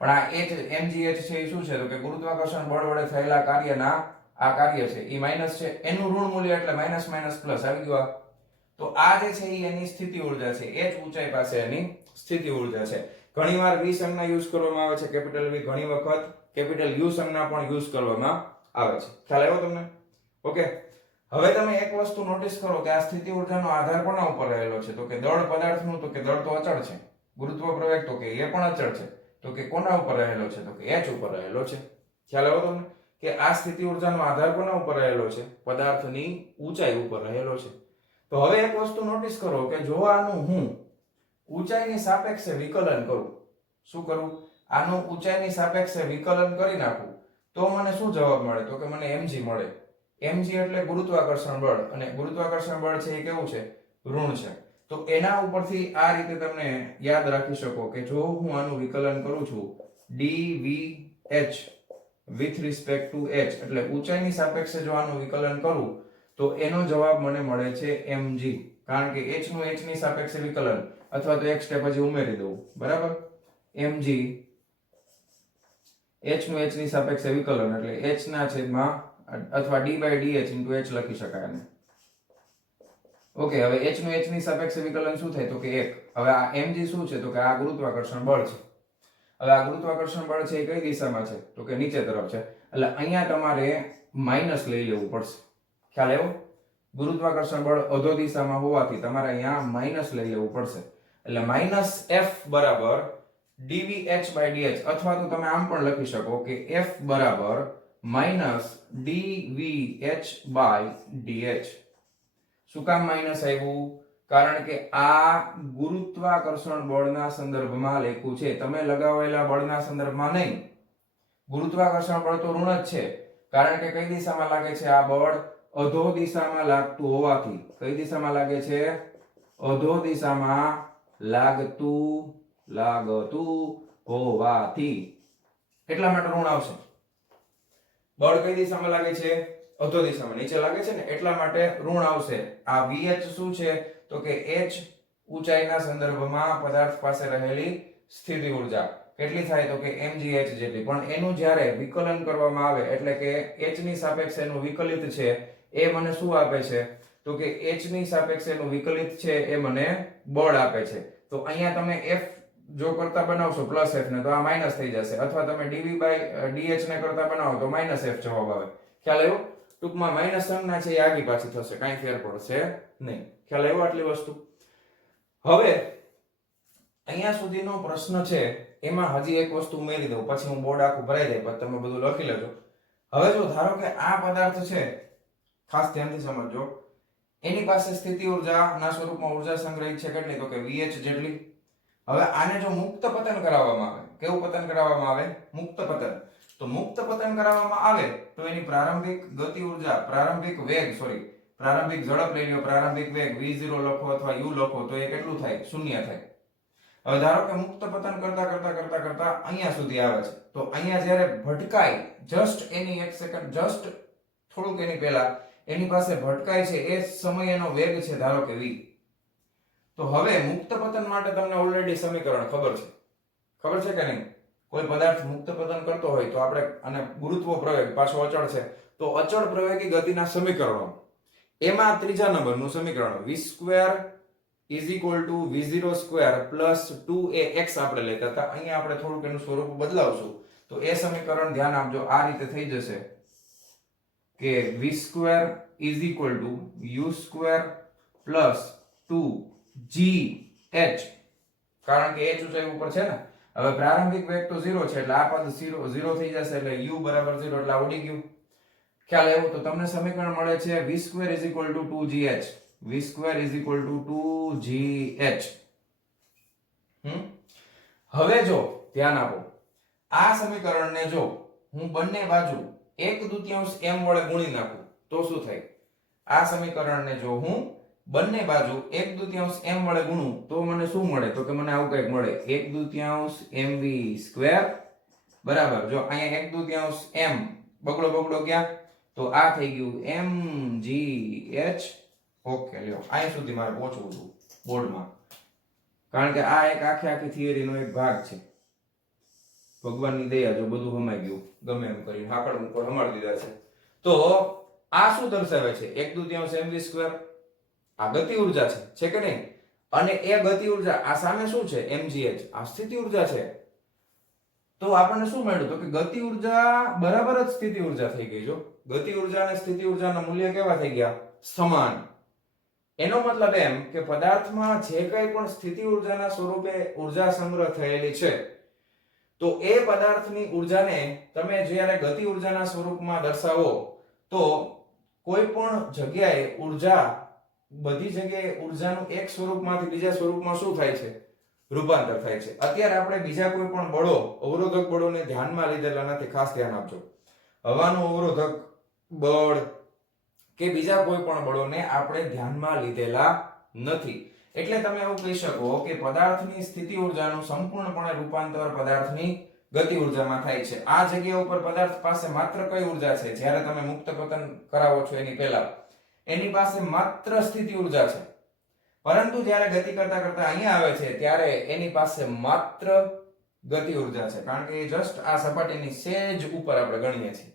પણ આ h mgh છે એ શું છે? તો કે ગુરુત્વાકર્ષણ બળ વડે થયેલા કાર્યના આ કાર્ય છે એ માઈનસ છે, એનું ઋણ મૂલ્ય એટલે માઈનસ માઈનસ પ્લસ આવી ગયું. તો આ જે છે એ એની સ્થિતિ ઉર્જા છે, h ઊંચાઈ પાસે એની સ્થિતિ ઉર્જા છે. ઘણીવાર v સંજ્ઞા યુઝ કરવામાં આવે છે, કેપિટલ V, ઘણી વખત કેપિટલ U સંજ્ઞા પણ યુઝ કરવામાં આવે છે. ખ્યાલ આવ્યો તમને? ઓકે. હવે તમે એક વસ્તુ નોટિસ કરો કે આ સ્થિતિ ઉર્જાનો આધાર કોના ઉપર રહેલો છે? તો કે દળ પદાર્થનું, તો કે દળ તો અચળ છે. ગુરુત્વ પ્રવેગ તો કે એ પણ અચળ છે. તો કે કોના ઉપર રહેલો છે? તો કે h ઉપર રહેલો છે. ખ્યાલ આવ્યો તમને કે આ સ્થિતિ ઉર્જાનો આધાર કોના ઉપર રહેલો છે? પદાર્થની ઊંચાઈ ઉપર રહેલો છે. તો હવે એક વસ્તુ નોટિસ કરો કે જો આનું હું ઊંચાઈની સાપેક્ષે વિકલન કરું, શું કરું? આનું ઊંચાઈની સાપેક્ષે વિકલન કરી નાખું તો મને શું જવાબ મળે? તો કે મને mg મળે. mg એટલે ગુરુત્વાકર્ષણ બળ, અને ગુરુત્વાકર્ષણ બળ છે એ કેવું છે? ઋણ છે. તો એના ઉપરથી આ રીતે તમને યાદ રાખી શકો કે જો હું આનું વિકલન કરું છું dvh with respect to h, એટલે ઊંચાઈની સાપેક્ષે જો આનું વિકલન કરું તો એનો જવાબ મને મળે છે mg, કારણ કે h નું h ની સાપેક્ષે વિકલન, અથવા તો એક સ્ટેપ હજી ઉમેરી દઉં, બરાબર? mg h નું h ની સાપેક્ષે વિકલન એટલે h ના છેદમાં અથવા d/dh into h લખી શકાય ને. ઓકે, હવે h નું h ની સાપેક્ષે વિકલન શું થાય? તો કે 1. હવે આ mg શું છે? તો કે આ ગુરુત્વાકર્ષણ બળ છે. હવે આ ગુરુત્વાકર્ષણ બળ છે એ કઈ દિશામાં છે? તો કે નીચે તરફ છે. એટલે અહીંયા તમારે માઈનસ લઈ લેવું પડશે. ખ્યાલ આવ્યો? ગુરુત્વાકર્ષણ બળ અધો દિશામાં હોવાથી તમારે અહીંયા માઈનસ લઈ લેવું પડશે. એટલે માઈનસ f બરાબર dvh/dh, અથવા તો તમે આમ પણ લખી શકો કે f બરાબર માઈનસ dvh/dh. શું કામ માઈનસ આવ્યું? કારણ કે આ ગુરુત્વાકર્ષણ બળના સંદર્ભમાં લખ્યું છે, તમે લગાવેલા બળના સંદર્ભમાં નહીં. ગુરુત્વાકર્ષણ બળ તો ઋણ જ છે, કારણ કે કઈ દિશામાં લાગે છે? આ બળ અધો દિશામાં લાગતું હોવાથી. કઈ દિશામાં લાગે છે? અધો દિશામાં લાગતું હોવાથી એટલા માટે ઋણ આવશે. બળ કઈ દિશામાં લાગે છે? અધો દિશામાં, નીચે લાગે છે ને, એટલા માટે ઋણ આવશે. આ vh શું છે? તો કે h ઊંચાઈના સંદર્ભમાં પદાર્થ પાસે રહેલી સ્થિતિ ઊર્જા કેટલી થાય? તો કે mgh જેટલી. પણ એનું જ્યારે વિકલન કરવામાં આવે એટલે કે h ની સાપેક્ષે એનું વિકલિત છે એ મને શું આપે છે? તો કે h ની સાપેક્ષે એનું વિકલિત છે એ મને બળ આપે છે. તો અહીંયા તમે f જો કરતા બનાવશો પ્લસ f ને તો આ માઈનસ થઈ જશે, અથવા તમે dv/dh ને કરતા બનાવો તો માઈનસ f જવાબ આવે. ખ્યાલ આવ્યો? ટૂંકમાં માઈનસ સંજ્ઞા છે એ આગી પાછી થશે, કાંઈ ફેર પડશે નહીં. ખ્યાલ આવ્યો આટલી વસ્તુ? હવે અહીંયા સુધીનો પ્રશ્ન છે એમાં હજી એક વસ્તુ ઉમેરી દઉં, પછી હું બોર્ડ આખું ભરાઈ જાય, પછી તમે બધું લખી લેજો. હવે જો ધારો કે આ પદાર્થ છે, ખાસ ધ્યાનથી સમજજો, એની પાસે સ્થિતિ ઉર્જાના સ્વરૂપમાં ઉર્જા સંગ્રહિત છે કેટલી? તો કે vh જેટલી. હવે આને જો મુક્ત પતન કરાવવામાં આવે, કેવું પતન કરાવવામાં આવે? મુક્ત પતન. તો મુક્ત પતન કરાવવામાં આવે તો એની પ્રારંભિક ગતિ ઉર્જા, પ્રારંભિક ઝડપ લઈ લો, પ્રારંભિક વેગ v0 લખો અથવા u લખો તો એ કેટલું થાય? 0 થાય. હવે ધારો કે મુક્ત પતન કરતા અહીંયા સુધી આવે છે, તો અહીંયા જ્યારે ભટકાય, જસ્ટ એની 1 સેકન્ડ, જસ્ટ થોડુંક એની પહેલા એની પાસે ભટકાય છે એ સમય એનો વેગ છે ધારો કે v. તો હવે મુક્ત પતન માટે તમને ઓલરેડી સમીકરણ ખબર છે કે નહીં? કોઈ પદાર્થ મુક્ત પતન કરતો હોય તો આપણે, અને ગુરુત્વ પ્રવેગ પાછો અચળ છે, તો અચળ પ્રવેગી ગતિના સમીકરણો, એમાં ત્રીજા નંબરનું સમીકરણ v² = v0² + 2ax આપણે લેતા હતા. અહીંયા આપણે થોડુંક એનું સ્વરૂપ બદલાવશું, તો એ સમીકરણ ધ્યાન આપજો, આ રીતે થઈ જશે કે v² = u² + 2gh, કારણ કે h ઊંચાઈ ઉપર છે ને. હવે પ્રારંભિક વેગ તો 0 છે એટલે આ પદ 0 થઈ જશે, એટલે u = 0 એટલે આ ઉડી ગયું. ખ્યાલ આવ્યો? તો તમને સમીકરણ મળે છે v² = 2gh, v² = 2gh. હવે જો ધ્યાન આપો, આ સમીકરણને જો હું બંને બાજુ 1/2 m વડે ગુણી નાખું તો શું થાય? આ સમીકરણને જો હું બંને બાજુ 1/2 m વડે ગુણું તો મને શું મળે? તો કે મને આવું કંઈક મળે, 1/2 mv² બરાબર. જો અહીંયા 1/2 m બગડો ક્યાં? તો આ થઈ ગયું mgh. ઓકે, લ્યો અહીં સુધી મારે પહોંચવું હતું બોર્ડમાં, કારણ કે આ એક આખી થિયરીનો એક ભાગ છે. ભગવાનની દયા જો બધું હમાઈ ગયું, ગમે એમ કરીને હાકડ મુકડ હમાડી દીધા છે. તો આ શું દર્શાવે છે? 1/2 mv². આ ગતિ ઉર્જા છે કે નહીં? અને એ ગતિ ઉર્જા આ સામે શું છે? mgh, આ સ્થિતિ ઉર્જા છે. તો આપણને શું મળ્યું? તો કે ગતિ ઉર્જા બરાબર જ સ્થિતિ ઉર્જા થઈ ગઈ. જો ગતિ ઉર્જા અને સ્થિતિ ઉર્જાના મૂલ્ય કેવા થઈ ગયા? સમાન. એનો મતલબ એમ કે પદાર્થમાં જે કંઈ પણ સ્થિતિ ઉર્જાના સ્વરૂપે ઉર્જા સંગ્રહ થયેલી છે, તો એ પદાર્થની ઉર્જાને તમે જ્યારે ગતિ ઉર્જાના સ્વરૂપમાં દર્શાવો તો કોઈ પણ જગ્યાએ ઉર્જા, બધી જગ્યાએ ઉર્જાનું એક સ્વરૂપમાંથી બીજા સ્વરૂપમાં શું થાય છે? રૂપાંતર થાય છે. અત્યારે આપણે બીજા કોઈ પણ બળો, અવરોધક બળોને ધ્યાનમાં લીધેલા નથી. ખાસ ધ્યાન આપજો. હવાનું અવરોધક બળ કે બીજા કોઈ પણ બળોને આપણે ધ્યાનમાં લીધેલા નથી. એટલે તમે એવું કહી શકો કે પદાર્થની સ્થિતિ ઉર્જાનું સંપૂર્ણપણે રૂપાંતર પદાર્થની ગતિ ઉર્જામાં થાય છે. આ જગ્યા ઉપર પદાર્થ પાસે માત્ર કઈ ઉર્જા છે? જ્યારે તમે મુક્ત પતન કરાવો છો એની પહેલા એની પાસે માત્ર સ્થિતિ ઉર્જા છે. પરંતુ જ્યારે ગતિ કરતા કરતા અહીંયા આવે છે ત્યારે એની પાસે માત્ર ગતિ ઉર્જા છે. કારણ કે જસ્ટ આ સપાટીની સેજ ઉપર આપણે ગણીએ છીએ.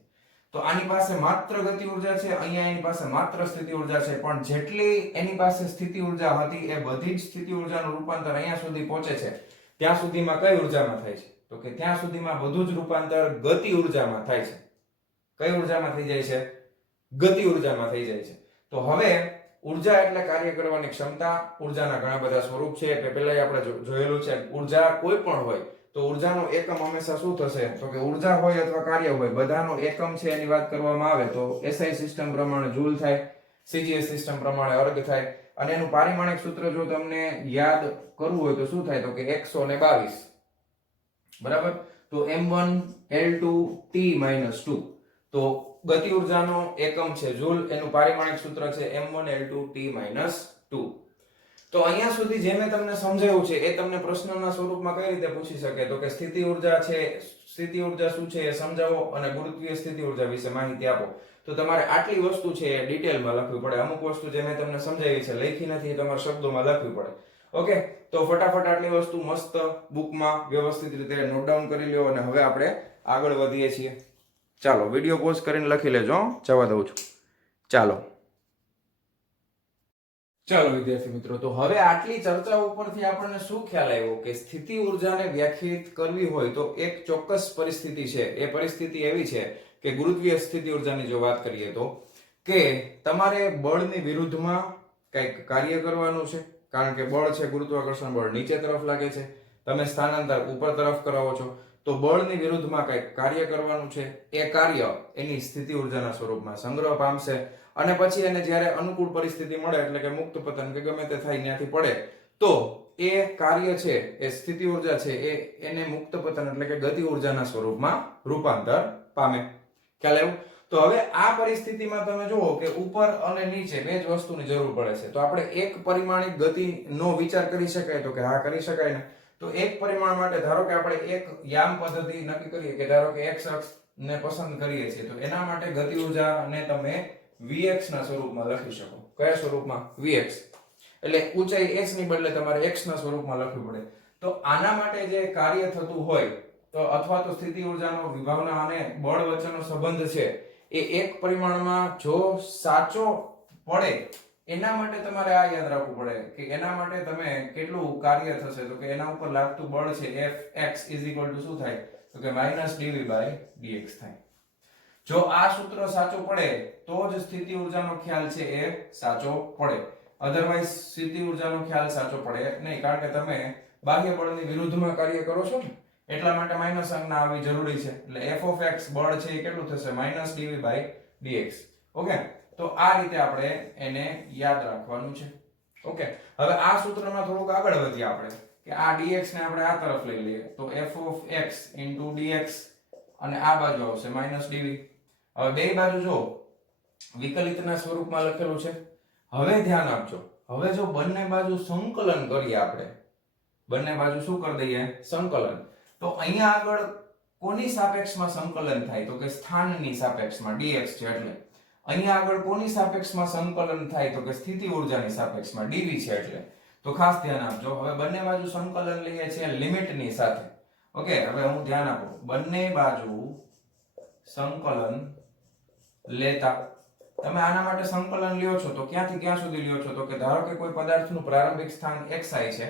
તો આની પાસે માત્ર ગતિ ઉર્જા છે, અહીંયા એની પાસે માત્ર સ્થિતિ ઉર્જા છે. પણ જેટલી એની પાસે સ્થિતિ ઉર્જા હતી એ બધી જ સ્થિતિ ઉર્જાનું રૂપાંતર અહીંયા સુધી પહોંચે છે. ત્યાં સુધીમાં કઈ ઉર્જામાં થાય છે? તો કે ત્યાં સુધીમાં બધું જ રૂપાંતર ગતિ ઉર્જામાં થાય છે. કઈ ઉર્જામાં થઈ જાય છે? ગતિ ઉર્જામાં થઈ જાય છે. તો હવે ઉર્જા એટલે કાર્ય કરવાની ક્ષમતા. ઉર્જાના ઘણા બધા સ્વરૂપ છે. પહેલા આપણે જોયેલું છે. ઉર્જા કોઈ પણ હોય તો ઉર્જાનો એકમ હંમેશા શું થશે? તો કે ઉર્જા હોય અથવા કાર્ય હોય, બધાનો એકમ છે એની વાત કરવામાં આવે તો SI સિસ્ટમ પ્રમાણે જૂલ થાય, CGS સિસ્ટમ પ્રમાણે અર્ગ થાય. અને એનું પારિમાણિક સૂત્ર જો તમને યાદ કરવું હોય તો શું થાય? તો કે 122. બરાબર? તો m1 L2 T - 2. તો ગતિ ઉર્જાનો એકમ છે જૂલ, એનું પારિમાણિક સૂત્ર છે m1 L2 T - 2. તો અહીંયા સુધી જે મેં તમને સમજાવ્યું છે એ તમને પ્રશ્નના સ્વરૂપમાં કઈ રીતે પૂછી શકે? તો કે સ્થિતિ ઉર્જા છે, સ્થિતિ ઉર્જા શું છે એ સમજાવો અને ગુરુત્વીય સ્થિતિ ઉર્જા વિશે માહિતી આપો. તો તમારે આટલી વસ્તુ છે એ ડિટેલમાં લખવી પડે. અમુક વસ્તુ જે મેં તમને સમજાવી છે લખી નથી, તમારે શબ્દોમાં લખવી પડે. ઓકે, તો ફટાફટ આટલી વસ્તુ મસ્ત બુકમાં વ્યવસ્થિત રીતે નોટ ડાઉન કરી લ્યો અને હવે આપણે આગળ વધીએ છીએ. ચાલો વિડીયો પોઝ કરીને લખી લેજો, જવા દઉં છું. ચાલો વિદ્યાર્થી મિત્રો, તો હવે આટલી ચર્ચા ઉપરથી આપણને શું ખ્યાલ આવ્યો કે સ્થિતિ ઉર્જાને વ્યાખ્યાયિત કરવી હોય તો એક ચોક્કસ પરિસ્થિતિ છે. એ પરિસ્થિતિ એવી છે કે ગુરુત્વીય સ્થિતિ ઉર્જાની જો વાત કરીએ તો કે તમારે બળની વિરુદ્ધમાં કંઈક કાર્ય કરવાનું છે. કારણ કે બળ છે, ગુરુત્વાકર્ષણ બળ નીચે તરફ લાગે છે, તમે સ્થાનાંતર ઉપર તરફ કરાવો છો. તો બળની વિરુદ્ધમાં કંઈક કાર્ય કરવાનું છે. એ કાર્ય એની સ્થિતિ ઉર્જાના સ્વરૂપમાં સંગ્રહ પામશે અને પછી એને જ્યારે અનુકૂળ પરિસ્થિતિ મળે, એટલે કે મુક્ત પતન કે ગમે તે થાય ત્યાંથી પડે, તો એ કાર્ય છે, એ સ્થિતિ ઉર્જા છે, એને મુક્ત પતન એટલે કે ગતિ ઉર્જાના સ્વરૂપમાં રૂપાંતર પામે. ખ્યાલ આવ્યો? તો હવે આ પરિસ્થિતિમાં તમે જુઓ કે ઉપર અને નીચે બે જ વસ્તુની જરૂર પડે છે. તો આપણે એક પરિમાણિક ગતિનો વિચાર કરી શકાય? તો કે હા, કરી શકાય ને. તો એક પરિમાણ માટે ધારો કે આપણે એક યામ પદ્ધતિ નક્કી કરીએ કે ધારો કે x અક્ષ ને પસંદ કરીએ છીએ, તો એના માટે ગતિ ઉર્જાને તમે vx ના સ્વરૂપમાં લખી શકો. કયા સ્વરૂપમાં? vx. એટલે ઊંચાઈ h ની બદલે તમારે x ના સ્વરૂપમાં લખવું પડે. તો આના માટે જે કાર્ય થતું હોય તો અથવા તો સ્થિતિ ઉર્જાનો વિભાવના અને બળ વચ્ચેનો સંબંધ છે એ એક પરિમાણમાં જો સાચો પડે, એના માટે તમારે આ યાદ રાખવું પડે કે એના માટે તમે કેટલું કાર્ય થશે? તો કે એના ઉપર લાગતું બળ છે Fx શું થાય? તો કે -dv/dx થાય. જો આ સૂત્ર સાચું પડે તો જ સ્થિતિ ઉર્જાનો ખ્યાલ છે એ સાચો પડે. અધરવાઇઝ સ્થિતિ ઉર્જાનો ખ્યાલ સાચો પડે નહીં. કારણ કે તમે બાહ્ય બળની વિરુદ્ધમાં કાર્ય કરો છો ને, એટલા માટે માઇનસ સંજ્ઞા આવવી જરૂરી છે. એટલે f(x) બળ છે એ કેટલું થશે? -dv/dx. ઓકે, તો આ રીતે આપણે એને યાદ રાખવાનું છે. ઓકે, હવે આ સૂત્રમાં થોડુંક આગળ વધીએ આપણે કે આ dx ને આપણે આ તરફ લઈ લઈએ. તો f(x) * dx અને આ બાજુ આવશે -dv. હવે બે બાજુ જો વિકલિતના સ્વરૂપમાં લખેલું છે. હવે ધ્યાન આપજો, હવે જો બંને બાજુ સંકલન કરીએ આપણે, બંને બાજુ શું કરી દઈએ? સંકલન. તો અહીંયા આગળ કોની સાપેક્ષમાં સંકલન થાય? તો કે સ્થાનની સાપેક્ષમાં, dx છે એટલે. અહીંયા આગળ કોની સાપેક્ષમાં સંકલન થાય? તો કે સ્થિતિ ઉર્જાની સાપેક્ષમાં, dv છે એટલે. તો ખાસ ધ્યાન આપજો. હવે બંને બાજુ સંકલન લઈએ છીએ લિમિટની સાથે. ઓકે, હવે હું ધ્યાન આપો, બંને બાજુ સંકલન લેતા તમે આના માટે સંકલન લ્યો છો તો ક્યાંથી ક્યાં સુધી લ્યો છો? તો કે ધારો કે કોઈ પદાર્થનું પ્રારંભિક સ્થાન xi છે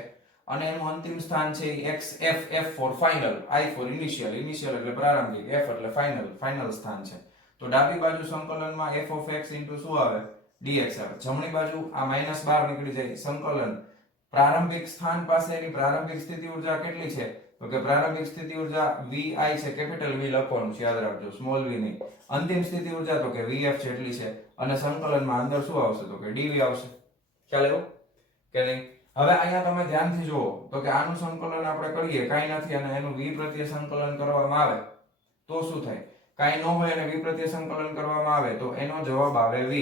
અને એનું અંતિમ સ્થાન છે xf, f for final, i for initial, initial એટલે પ્રારંભિક, f એટલે final, final સ્થાન છે. તો ડાબી બાજુ સંકલનમાં f of x into શું આવે? dx આવે. જમણી બાજુ આ માઈનસ બહાર નીકળી જાય. સંકલન પ્રારંભિક સ્થાન પાસે એની પ્રારંભિક સ્થિતિ ઊર્જા કેટલી છે? તો કે પ્રારંભિક સ્થિતિ ઊર્જા vi છે, કેપિટલ V લખવાનું છે, યાદ રાખજો, સ્મોલ v નહીં. અંતિમ સ્થિતિ ઊર્જા તો કે vf જેટલી છે અને સંકલનમાં અંદર શું આવશે? તો કે dv આવશે. ખ્યાલ આવ્યો કે નહીં? હવે અહીંયા તમે ધ્યાનથી જુઓ તો કે આનું સંકલન આપણે કરીએ, કાંઈ નથી, અને એનું v પ્રત્યે સંકલન કરવામાં આવે તો શું થાય? કાંઈ ન હોય અને v પ્રત્યે સંકલન કરવામાં આવે તો એનો જવાબ આવે v.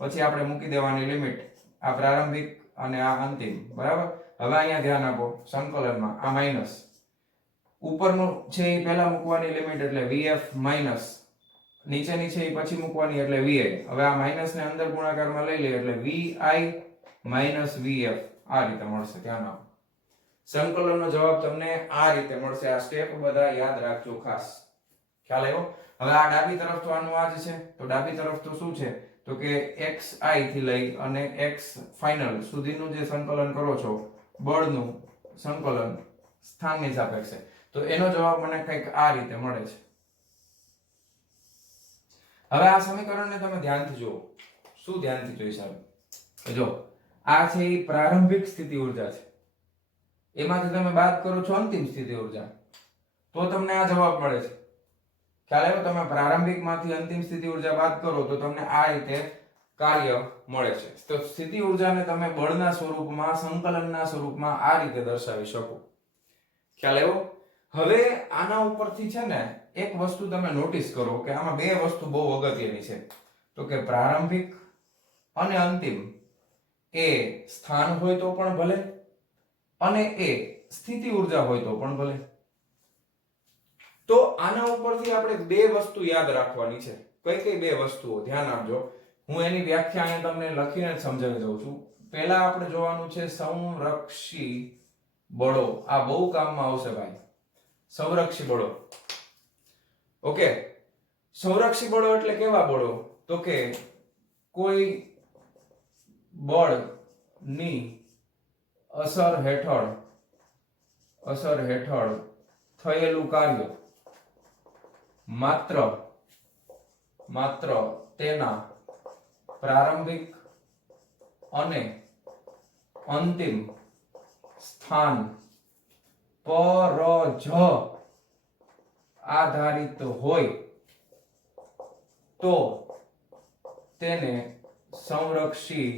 પછી આપણે મૂકી દેવાની લિમિટ, આ પ્રારંભિક અને આ અંતિમ, બરાબર. હવે અહીંયા ધ્યાન આપો, સંકલનમાં આ માઈનસ ઉપરનું છે એ પહેલા મૂકવાની લિમિટ એટલે vf માઈનસ નીચેની છે એ પછી મૂકવાની એટલે vi. હવે આ માઈનસ ને અંદર ગુણાકારમાં લઈ લઈએ એટલે vi માઈનસ vf આ રીતે મળશે. ધ્યાન આપો, સંકલનનો જવાબ તમને આ રીતે મળશે. આ સ્ટેપ બધા યાદ રાખજો ખાસ. ખ્યાલ આવ્યો? હવે આ ડાબી તરફ તો આનું આ જ છે, તો ડાબી તરફ તો શું છે? તો કે xi થી લઈ અને x ફાઇનલ સુધીનું જે સંકલન કરો છો, બળનું સંકલન સ્થાનની સાપેક્ષે, તો એનો જવાબ મને કંઈક આ રીતે મળે છે. હવે આ સમીકરણને તમે ધ્યાનથી જુઓ. શું ધ્યાનથી જોઈ સાહેબ? જો આ છે એ પ્રારંભિક સ્થિતિ ઊર્જા છે, એમાંથી તમે બાદ કરો છો અંતિમ સ્થિતિ ઊર્જા, તો તમને આ જવાબ મળે છે. ખ્યાલ આવ્યો? તમે પ્રારંભિક માંથી અંતિમ સ્થિતિ ઊર્જા બાદ કરો તો તમને આ રીતે કાર્ય મળે છે. તો સ્થિતિ ઊર્જાને તમે બળના સ્વરૂપમાં, સંકલનના સ્વરૂપમાં આ રીતે દર્શાવી શકો. ખ્યાલ આવ્યો? હવે આના ઉપરથી છે ને એક વસ્તુ તમે નોટિસ કરો કે આમાં બે વસ્તુ બહુ અગત્યની છે. તો કે પ્રારંભિક અને અંતિમ એ સ્થાન હોય તો પણ ભલે અને એ સ્થિતિ ઊર્જા હોય તો પણ ભલે. તો આના ઉપરથી આપણે બે વસ્તુ યાદ રાખવાની છે. કઈ કઈ બે વસ્તુઓ? ધ્યાન આપજો. હું એની વ્યાખ્યા અહીંયા તમને લખીને જ સમજાવી દઉં છું. પહેલા આપણે જોવાનું છે સંરક્ષી બળો. આ બહુ કામમાં આવશે ભાઈ, સંરક્ષી બળો. ઓકે, સંરક્ષી બળો એટલે કેવા બળો? તો કે કોઈ બળ ની અસર હેઠળ થયેલું કાર્ય માત્ર તેના પ્રારંભિક અને અંતિમ સ્થાન પર જ આધારિત હોય તો તેને સંરક્ષી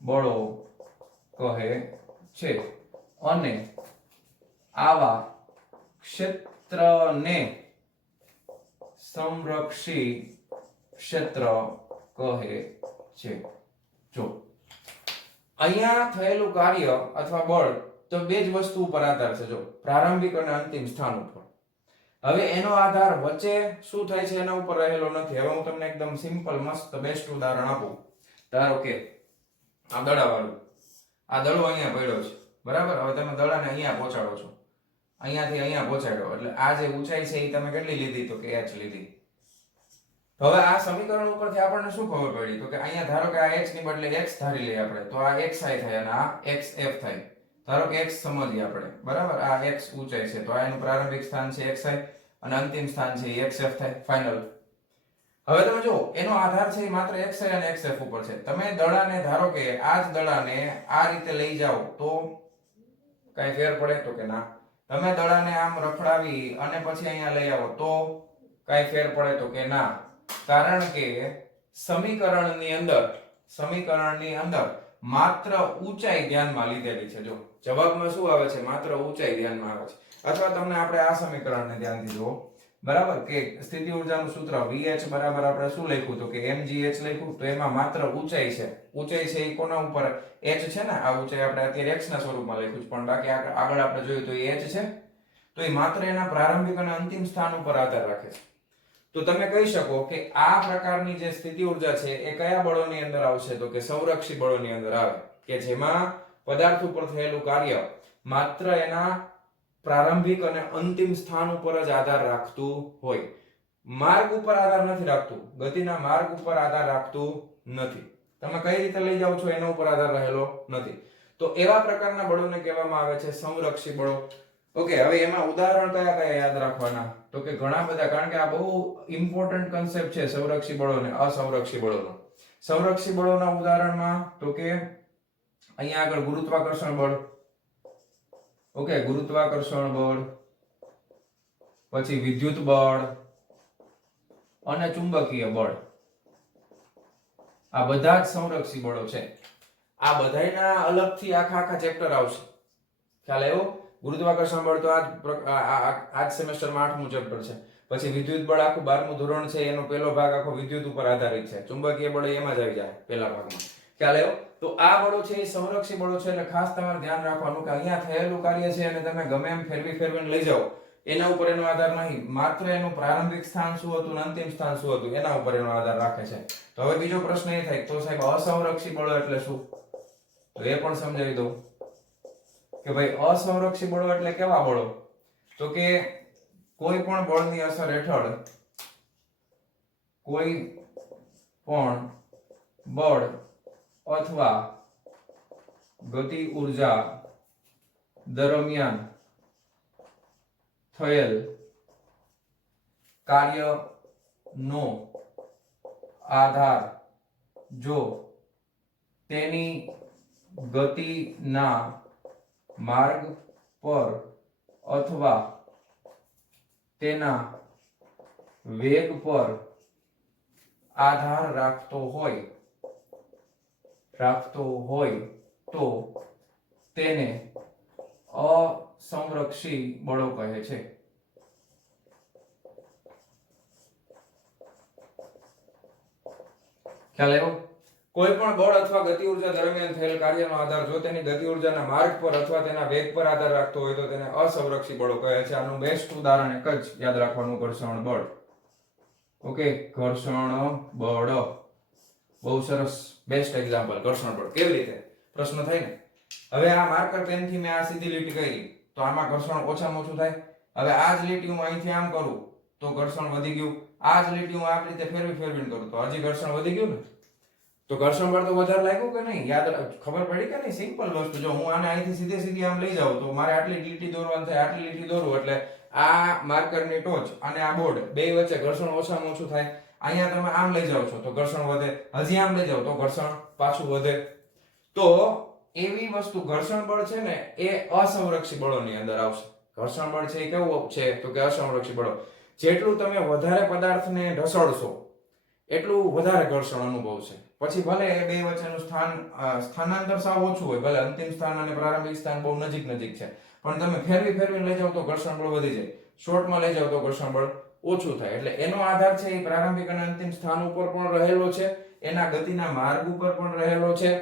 બળો કહે છે. અને આવા ક્ષેત્રને સંરક્ષી ક્ષેત્ર કહે છે. જો અહીંયા થયેલું કાર્ય અથવા બળ તો બે જ વસ્તુ ઉપર આધાર છે. જો પ્રારંભિક અને અંતિમ સ્થાન ઉપર. હવે એનો આધાર વચ્ચે શું થાય છે એના ઉપર રહેલો નથી. હવે હું તમને એકદમ સિમ્પલ મસ્ત બેસ્ટ ઉદાહરણ આપું. ધારો કે આ દડાવાળું, આ દડો અહીંયા પડ્યો છે, બરાબર. હવે તમે દડાને અહીંયા પહોંચાડો છો, અહીંયાથી અહીંયા પહોંચાડ્યો, એટલે આ જે ઊંચાઈ છે એ તમે કેટલી લીધી? તો કે h લીધી. હવે આ સમીકરણ ઉપરથી આપણને શું ખબર પડી? તો કે અહીંયા ધારો કે આ h ની બદલે x ધારી લઈએ આપણે, તો આ xi થાય અને આ xf થાય. ધારો કે x સમજીએ આપણે, બરાબર. આ x ઊંચાઈ છે, તો આ એનું પ્રારંભિક સ્થાન છે xi અને અંતિમ સ્થાન છે xf થાય, ફાઇનલ. હવે તમે જો એનો આધાર છે માત્ર xi અને xf ઉપર છે. તમે દડાને ધારો કે આ જ દડાને આ રીતે લઈ જાઓ તો કઈ ફેર પડે? તો કે ના. તમે દડાને આમ રખડાવી અને પછી અહીંયા લઈ આવો તો કઈ ફેર પડે? તો કે ના. કારણ કે સમીકરણની અંદર માત્ર ઊંચાઈ ધ્યાનમાં લીધેલી છે. જો જવાબમાં શું આવે છે? માત્ર ઊંચાઈ ધ્યાનમાં આવે છે. અથવા તમને આપણે આ સમીકરણને ધ્યાનથી જુઓ, બરાબર, કે સ્થિતિ ઊર્જાનું સૂત્ર VH બરાબર આપણે શું લખ્યું? તો કે mgh લખ્યું. તો એમાં માત્ર ઊંચાઈ છે. ઊંચાઈ છે એ કોના ઉપર? h છે ને. આ ઊંચાઈ આપણે અત્યારે x ના સ્વરૂપમાં લખ્યું છે, પણ બાકી આગળ આપણે જોયું તો એ h છે. તો એ માત્ર એના પ્રારંભિક અને અંતિમ સ્થાન ઉપર આધાર રાખે છે. તો તમે કહી શકો કે આ પ્રકારની જે સ્થિતિ ઊર્જા છે એ કયા બળોની અંદર આવશે? તો કે સંરક્ષી બળોની અંદર આવે, કે જેમાં પદાર્થ ઉપર થયેલું કાર્ય માત્ર એના પ્રારંભિક અને અંતિમ સ્થાન ઉપર જ આધાર રાખતું હોય. માર્ગ ઉપર આધાર નથી રાખતું, ગતિના માર્ગ ઉપર આધાર રાખતું નથી. તમે કઈ રીતે લઈ જાઓ છો એના ઉપર આધાર રહેલો નથી. તો એવા પ્રકારના બળોને કહેવામાં આવે છે સંરક્ષી બળો. ઓકે, હવે એમાં ઉદાહરણ કયા કયા યાદ રાખવાના? તો કે ઘણા બધા, કારણ કે આ બહુ ઇમ્પોર્ટન્ટ કન્સેપ્ટ છે સંરક્ષી બળો અને અસંરક્ષી બળોનો. સંરક્ષી બળોના ઉદાહરણમાં તો કે અહીંયા આગળ ગુરુત્વાકર્ષણ બળ, ઓકે, ગુરુત્વાકર્ષણ બળ, પછી વિદ્યુત બળ અને ચુંબકીય બળ, આ બધા જ સંરક્ષી બળો છે. આ બધાયના અલગથી આખા ચેપ્ટર આવશે. ખ્યાલ આવ્યો? ગુરુત્વાકર્ષણ બળ તો આજ સેમેસ્ટરમાં 8મું ચેપ્ટર છે. પછી વિદ્યુત બળ આખું 12મું ધોરણ છે, એનો પહેલો ભાગ આખો વિદ્યુત ઉપર આધારિત છે. ચુંબકીય બળ એમાં જ આવી જાય પહેલા ભાગમાં. ખ્યાલ આવ્યો? તો આ બળો છે એ સંરક્ષી બળો છે, એટલે ખાસ તમારે ધ્યાન રાખવાનું કે અહીંયા થયેલું કાર્ય છે અને તમે ગમે એમ ફેરવીને લઈ જાઓ, એના ઉપર એનો આધાર નહીં. માત્ર એનું પ્રારંભિક સ્થાન શું હતું અને અંતિમ સ્થાન શું હતું એના ઉપર એનો આધાર રાખે છે. તો હવે બીજો પ્રશ્ન એ થાય તો સાહેબ અસંરક્ષી બળો એટલે શું? તો એ પણ સમજાવી દઉં કે ભાઈ અસંરક્ષી બળો એટલે કેવા બળો? તો કે કોઈ પણ બળની અસર હેઠળ કોઈ પણ બળ અથવા ગતિ ઉર્જા દરમિયાન થયેલ કાર્યનો આધાર જો તેની ગતિના માર્ગ પર અથવા તેના વેગ પર આધાર રાખતો હોય તો તેને અસંરક્ષી બળો કહે છે. ખ્યાલ આવ્યો? કોઈ પણ બળ અથવા ગતિ ઉર્જા દરમિયાન થયેલ કાર્યનો આધાર જો તેની ગતિ ઉર્જાના માર્ગ પર અથવા તેના વેગ પર આધાર રાખતો હોય તો તેને અસંરક્ષી બળો કહે છે. આનું બેસ્ટ ઉદાહરણ એક જ યાદ રાખવાનું, ઘર્ષણ બળ. ઓકે, ઘર્ષણ બળ બહુ સરસ, બેસ્ટ એક્ઝામ્પલ ઘર્ષણ બળ. કેવી રીતે? પ્રશ્ન થાય ને. હવે આ માર્કર પેન થી મેં આ સીધી લીટી કરી તો આમાં ઘર્ષણ ઓછામાં ઓછું થાય. હવે આ જ લીટી હું અહીંથી આમ કરું તો ઘર્ષણ વધી ગયું. આ જ લીટી હું આ રીતે ફેરવીને કરું તો હજી ઘર્ષણ વધી ગયું ને. તો ઘર્ષણ બળ તો વધારે લાગ્યું કે નહીં? યાદ ખબર પડી કે નહીં? સિમ્પલ વસ્તુ. જો હું આને અહીંથી સીધી આમ લઈ જાઉં તો મારે આટલી લીટી દોરવાની થાય, આટલી લીટી દોરું એટલે આ માર્કરની ટોચ અને આ બોર્ડ બે વચ્ચે ઘર્ષણ ઓછામાં ઓછું થાય. અહીંયા તમે આમ લઈ જાઓ છો તો ઘર્ષણ વધે, હજી આમ લઈ જાઓ તો ઘર્ષણ પાછું વધે. તો એવી વસ્તુ ઘર્ષણ બળ છે ને એ અસંરક્ષી બળોની અંદર આવશે. ઘર્ષણ બળ છે એ કેવું છે? તો કે અસંરક્ષી બળો. જેટલું તમે વધારે પદાર્થને ઢસડશો એટલું વધારે ઘર્ષણ અનુભવશે. પછી ભલે એ બે વચ્ચેનું સ્થાનાંતર સાવ ઓછું હોય, ભલે અંતિમ સ્થાન અને પ્રારંભિક સ્થાન બહુ નજીક છે, પણ તમે ફેરવીને લઈ જાઓ તો ઘર્ષણ બળ વધી જાય, શોર્ટમાં લઈ જાઓ તો ઘર્ષણ બળ ઓછું થાય. એટલે એનો આધાર છે એ પ્રારંભિક અને અંતિમ સ્થાન ઉપર પણ રહેલો છે, એના ગતિના માર્ગ ઉપર પણ રહેલો છે,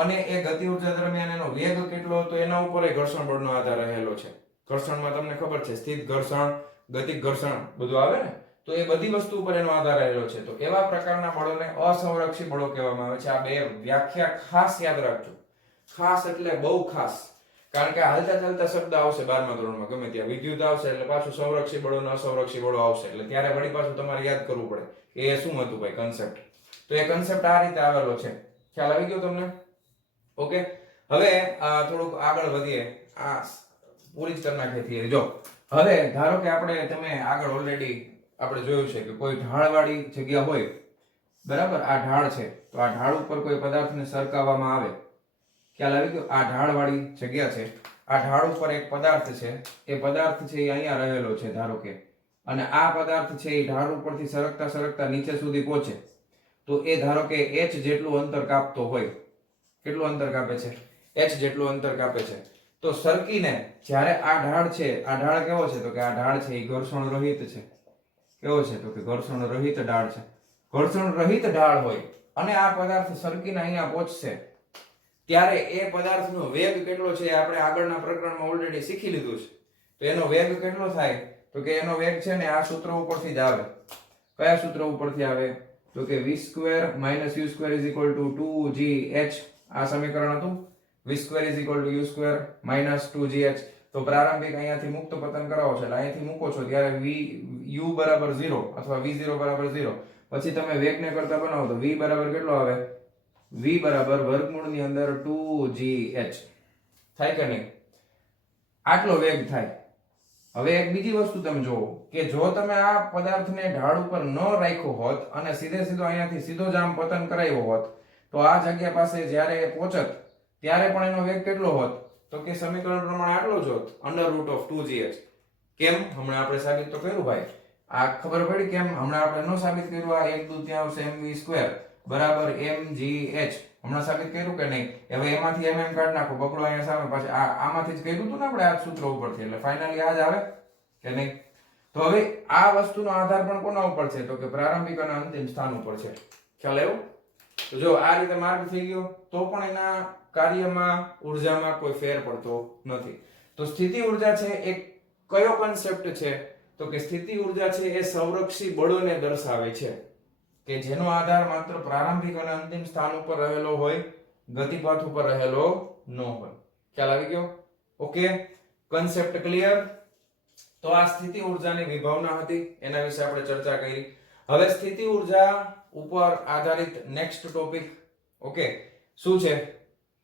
અને એ ગતિ ઉર્જા દરમિયાન એનો વેગ કેટલો હતો એના ઉપર ઘર્ષણ બળનો આધાર રહેલો છે. ઘર્ષણમાં તમને ખબર છે સ્થિત ઘર્ષણ, ગતિક ઘર્ષણ બધું આવે ને, તો એ બધી વસ્તુ ઉપર એનો આધાર રહેલો છે. તો એવા પ્રકારના બળોને અસંરક્ષી બળો કહેવામાં આવે છે. આ બે વ્યાખ્યા ખાસ યાદ રાખજો. ખાસ એટલે બહુ ખાસ, કારણ કે હાલતા ચાલતા શબ્દ આવશે 12મા ધોરણમાં ગમે ત્યાં, વિદ્યુત આવશે એટલે પાછું સંરક્ષી બળો અને અસંરક્ષી બળો આવશે, એટલે ત્યારે વળી પાછું તમારે યાદ કરવું પડે કે એ શું હતું ભાઈ કન્સેપ્ટ. તો એ કન્સેપ્ટ આ રીતે આવેલો છે. ખ્યાલ આવી ગયો તમને? ઓકે, હવે થોડુંક આગળ વધીએ. આ પૂરી જ કરી નાખીએ થિયરી. જો હવે ધારો કે તમે આગળ ઓલરેડી આપણે જોયું છે કે કોઈ ઢાળવાળી જગ્યા હોય, બરાબર? આ ઢાળ છે તો આ ઢાળ ઉપર કોઈ પદાર્થને સરકાવવામાં આવે. ખ્યાલ આવી ગયો? આ ઢાળવાળી જગ્યા છે, આ ઢાળ ઉપર એક પદાર્થ છે, એ પદાર્થ છે એ અહીંયા રહેલો છે ધારો કે, અને આ પદાર્થ છે એ ઢાળ ઉપરથી સરકતા નીચે સુધી પહોંચે તો એ ધારો કે h જેટલું અંતર કાપતો હોય. કેટલું અંતર કાપે છે? h જેટલું અંતર કાપે છે. તો સરકીને જ્યારે આ ઢાળ છે, આ ઢાળ કેવો છે? તો કે આ ઢાળ છે એ ઘર્ષણ રહિત છે. કેવો છે? તો કે ઘર્ષણ રહિત ઢાળ છે. ઘર્ષણ રહિત ઢાળ હોય અને આ પદાર્થ સરકીને અહીંયા પહોંચશે ત્યારે એ પદાર્થનો વેગ કેટલો છે આપણે આગળના પ્રકરણમાં ઓલરેડી શીખી લીધું છે. તો એનો વેગ કેટલો થાય? તો કે એનો વેગ છે ને આ સૂત્ર ઉપરથી જ આવે. કયા સૂત્ર ઉપરથી આવે? તો કે v² - u² = 2gh. આ સમીકરણ હતું. v² = u² - 2gh. તો પ્રારંભિક અહીંયાથી મુક્ત પતન કરાવો છો એટલે અહીંયાથી મૂકો છો ત્યારે u બરાબર 0 અથવા v0 બરાબર 0, પછી તમે વેગને કરતા બનાવો તો v બરાબર કેટલો આવે? v બરાબર વર્ગમૂળની અંદર 2gh થાય કે નહીં? આટલો વેગ થાય. હવે એક બીજી વસ્તુ તમે જોવો કે જો તમે આ પદાર્થને ઢાળ ઉપર ન રાખ્યો હોત અને સીધે સીધો અહીંયાથી સીધો જ આમ પતન કરાવ્યો હોત તો આ જગ્યા પાસે જ્યારે પહોંચત ત્યારે પણ એનો વેગ કેટલો હોત? તો કે સમીકરણ પ્રમાણે આટલો જ હોત, √2gh. કેમ? હમણાં આપણે સાબિત તો કર્યું ભાઈ. આ ખબર પડી કેમ? હમણાં આપણે નો સાબિત કર્યું. આ 1/2 mv² બરાબર mgh હમણાં સાબિત કર્યું કે નહીં? હવે એમાંથી mm કાઢી નાખો, બકડો અહીંયા સામે પાછળ આમાંથી જ કર્યું હતું ને આપણે આ સૂત્ર ઉપરથી, એટલે ફાઇનલી આ જ આવે કે નહીં? તો હવે આ વસ્તુનો આધાર પણ કોના ઉપર છે? તો કે પ્રારંભિક અને અંતિમ સ્થાન ઉપર છે. ખ્યાલ આવ્યો? તો જો આ રીતે માર્ગ થઈ ગયો તો પણ એના કાર્યમાં ઉર્જામાં કોઈ ફેર પડતો નથી. તો સ્થિતિ ઉર્જા છે એ કયો કન્સેપ્ટ છે? તો કે સ્થિતિ ઉર્જા છે એ સંરક્ષી બળોને દર્શાવે છે કે જેનો આધાર માત્ર પ્રારંભિક અને અંતિમ સ્થાન ઉપર રહેલો હોય, ગતિપથ ઉપર રહેલો ન હોય. ખ્યાલ આવી ગયો? Okay, concept clear? તો આ સ્થિતિ ઉર્જાની વિભાવના હતી, એના વિશે આપણે ચર્ચા કરી. હવે સ્થિતિ ઉર્જા ઉપર આધારિત નેક્સ્ટ ટોપિક ઓકે શું છે?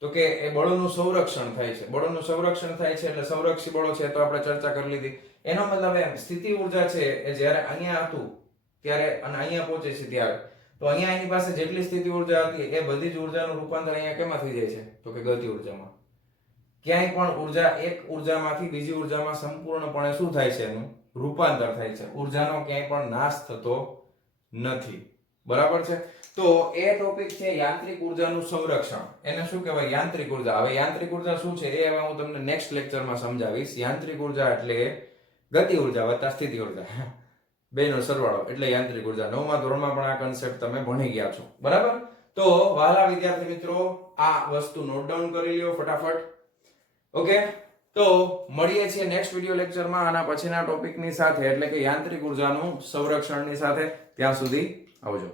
તો કે એ બળોનું સંરક્ષણ થાય છે. બળોનું સંરક્ષણ થાય છે એટલે સંરક્ષી બળો છે તો આપણે ચર્ચા કરી લીધી. એનો મતલબ એમ સ્થિતિ ઉર્જા છે એ જ્યારે અહીંયા હતું ત્યારે અને અહીંયા પહોંચે છે ત્યારે, તો અહીંયા એની પાસે જેટલી સ્થિતિ ઉર્જા હતી એ બધી જ ઉર્જાનું રૂપાંતર અહીંયા કેમાં થઈ જાય છે? તો કે ગતિ ઉર્જામાં. ક્યાંય પણ ઉર્જા એક ઉર્જામાંથી બીજી ઉર્જામાં સંપૂર્ણપણે શું થાય છે? એનું રૂપાંતર થાય છે. ઉર્જાનો ક્યાંય પણ નાશ થતો નથી. બરાબર છે? તો એ ટોપિક છે યાંત્રિક ઉર્જાનું સંરક્ષણ. એને શું કહેવાય? યાંત્રિક ઉર્જા. હવે યાંત્રિક ઉર્જા શું છે એ હવે હું તમને નેક્સ્ટ લેક્ચરમાં સમજાવીશ. યાંત્રિક ઉર્જા એટલે ગતિ ઉર્જા વત્તા સ્થિતિ ઉર્જા, બેનો સરવાળો એટલે યાંત્રિક ઉર્જા. 9મા ધોરણમાં પણ આ કન્સેપ્ટ તમે ભણી ગયા છો. બરાબર? તો વહાલા વિદ્યાર્થી મિત્રો આ વસ્તુ નોટ ડાઉન કરી લ્યો ફટાફટ. ઓકે, તો મળીએ છીએ નેક્સ્ટ વિડિયો લેક્ચરમાં આના પછીના ટોપિકની સાથે, એટલે કે યાંત્રિક ઉર્જાનું સંરક્ષણની સાથે. ત્યાં સુધી આવજો.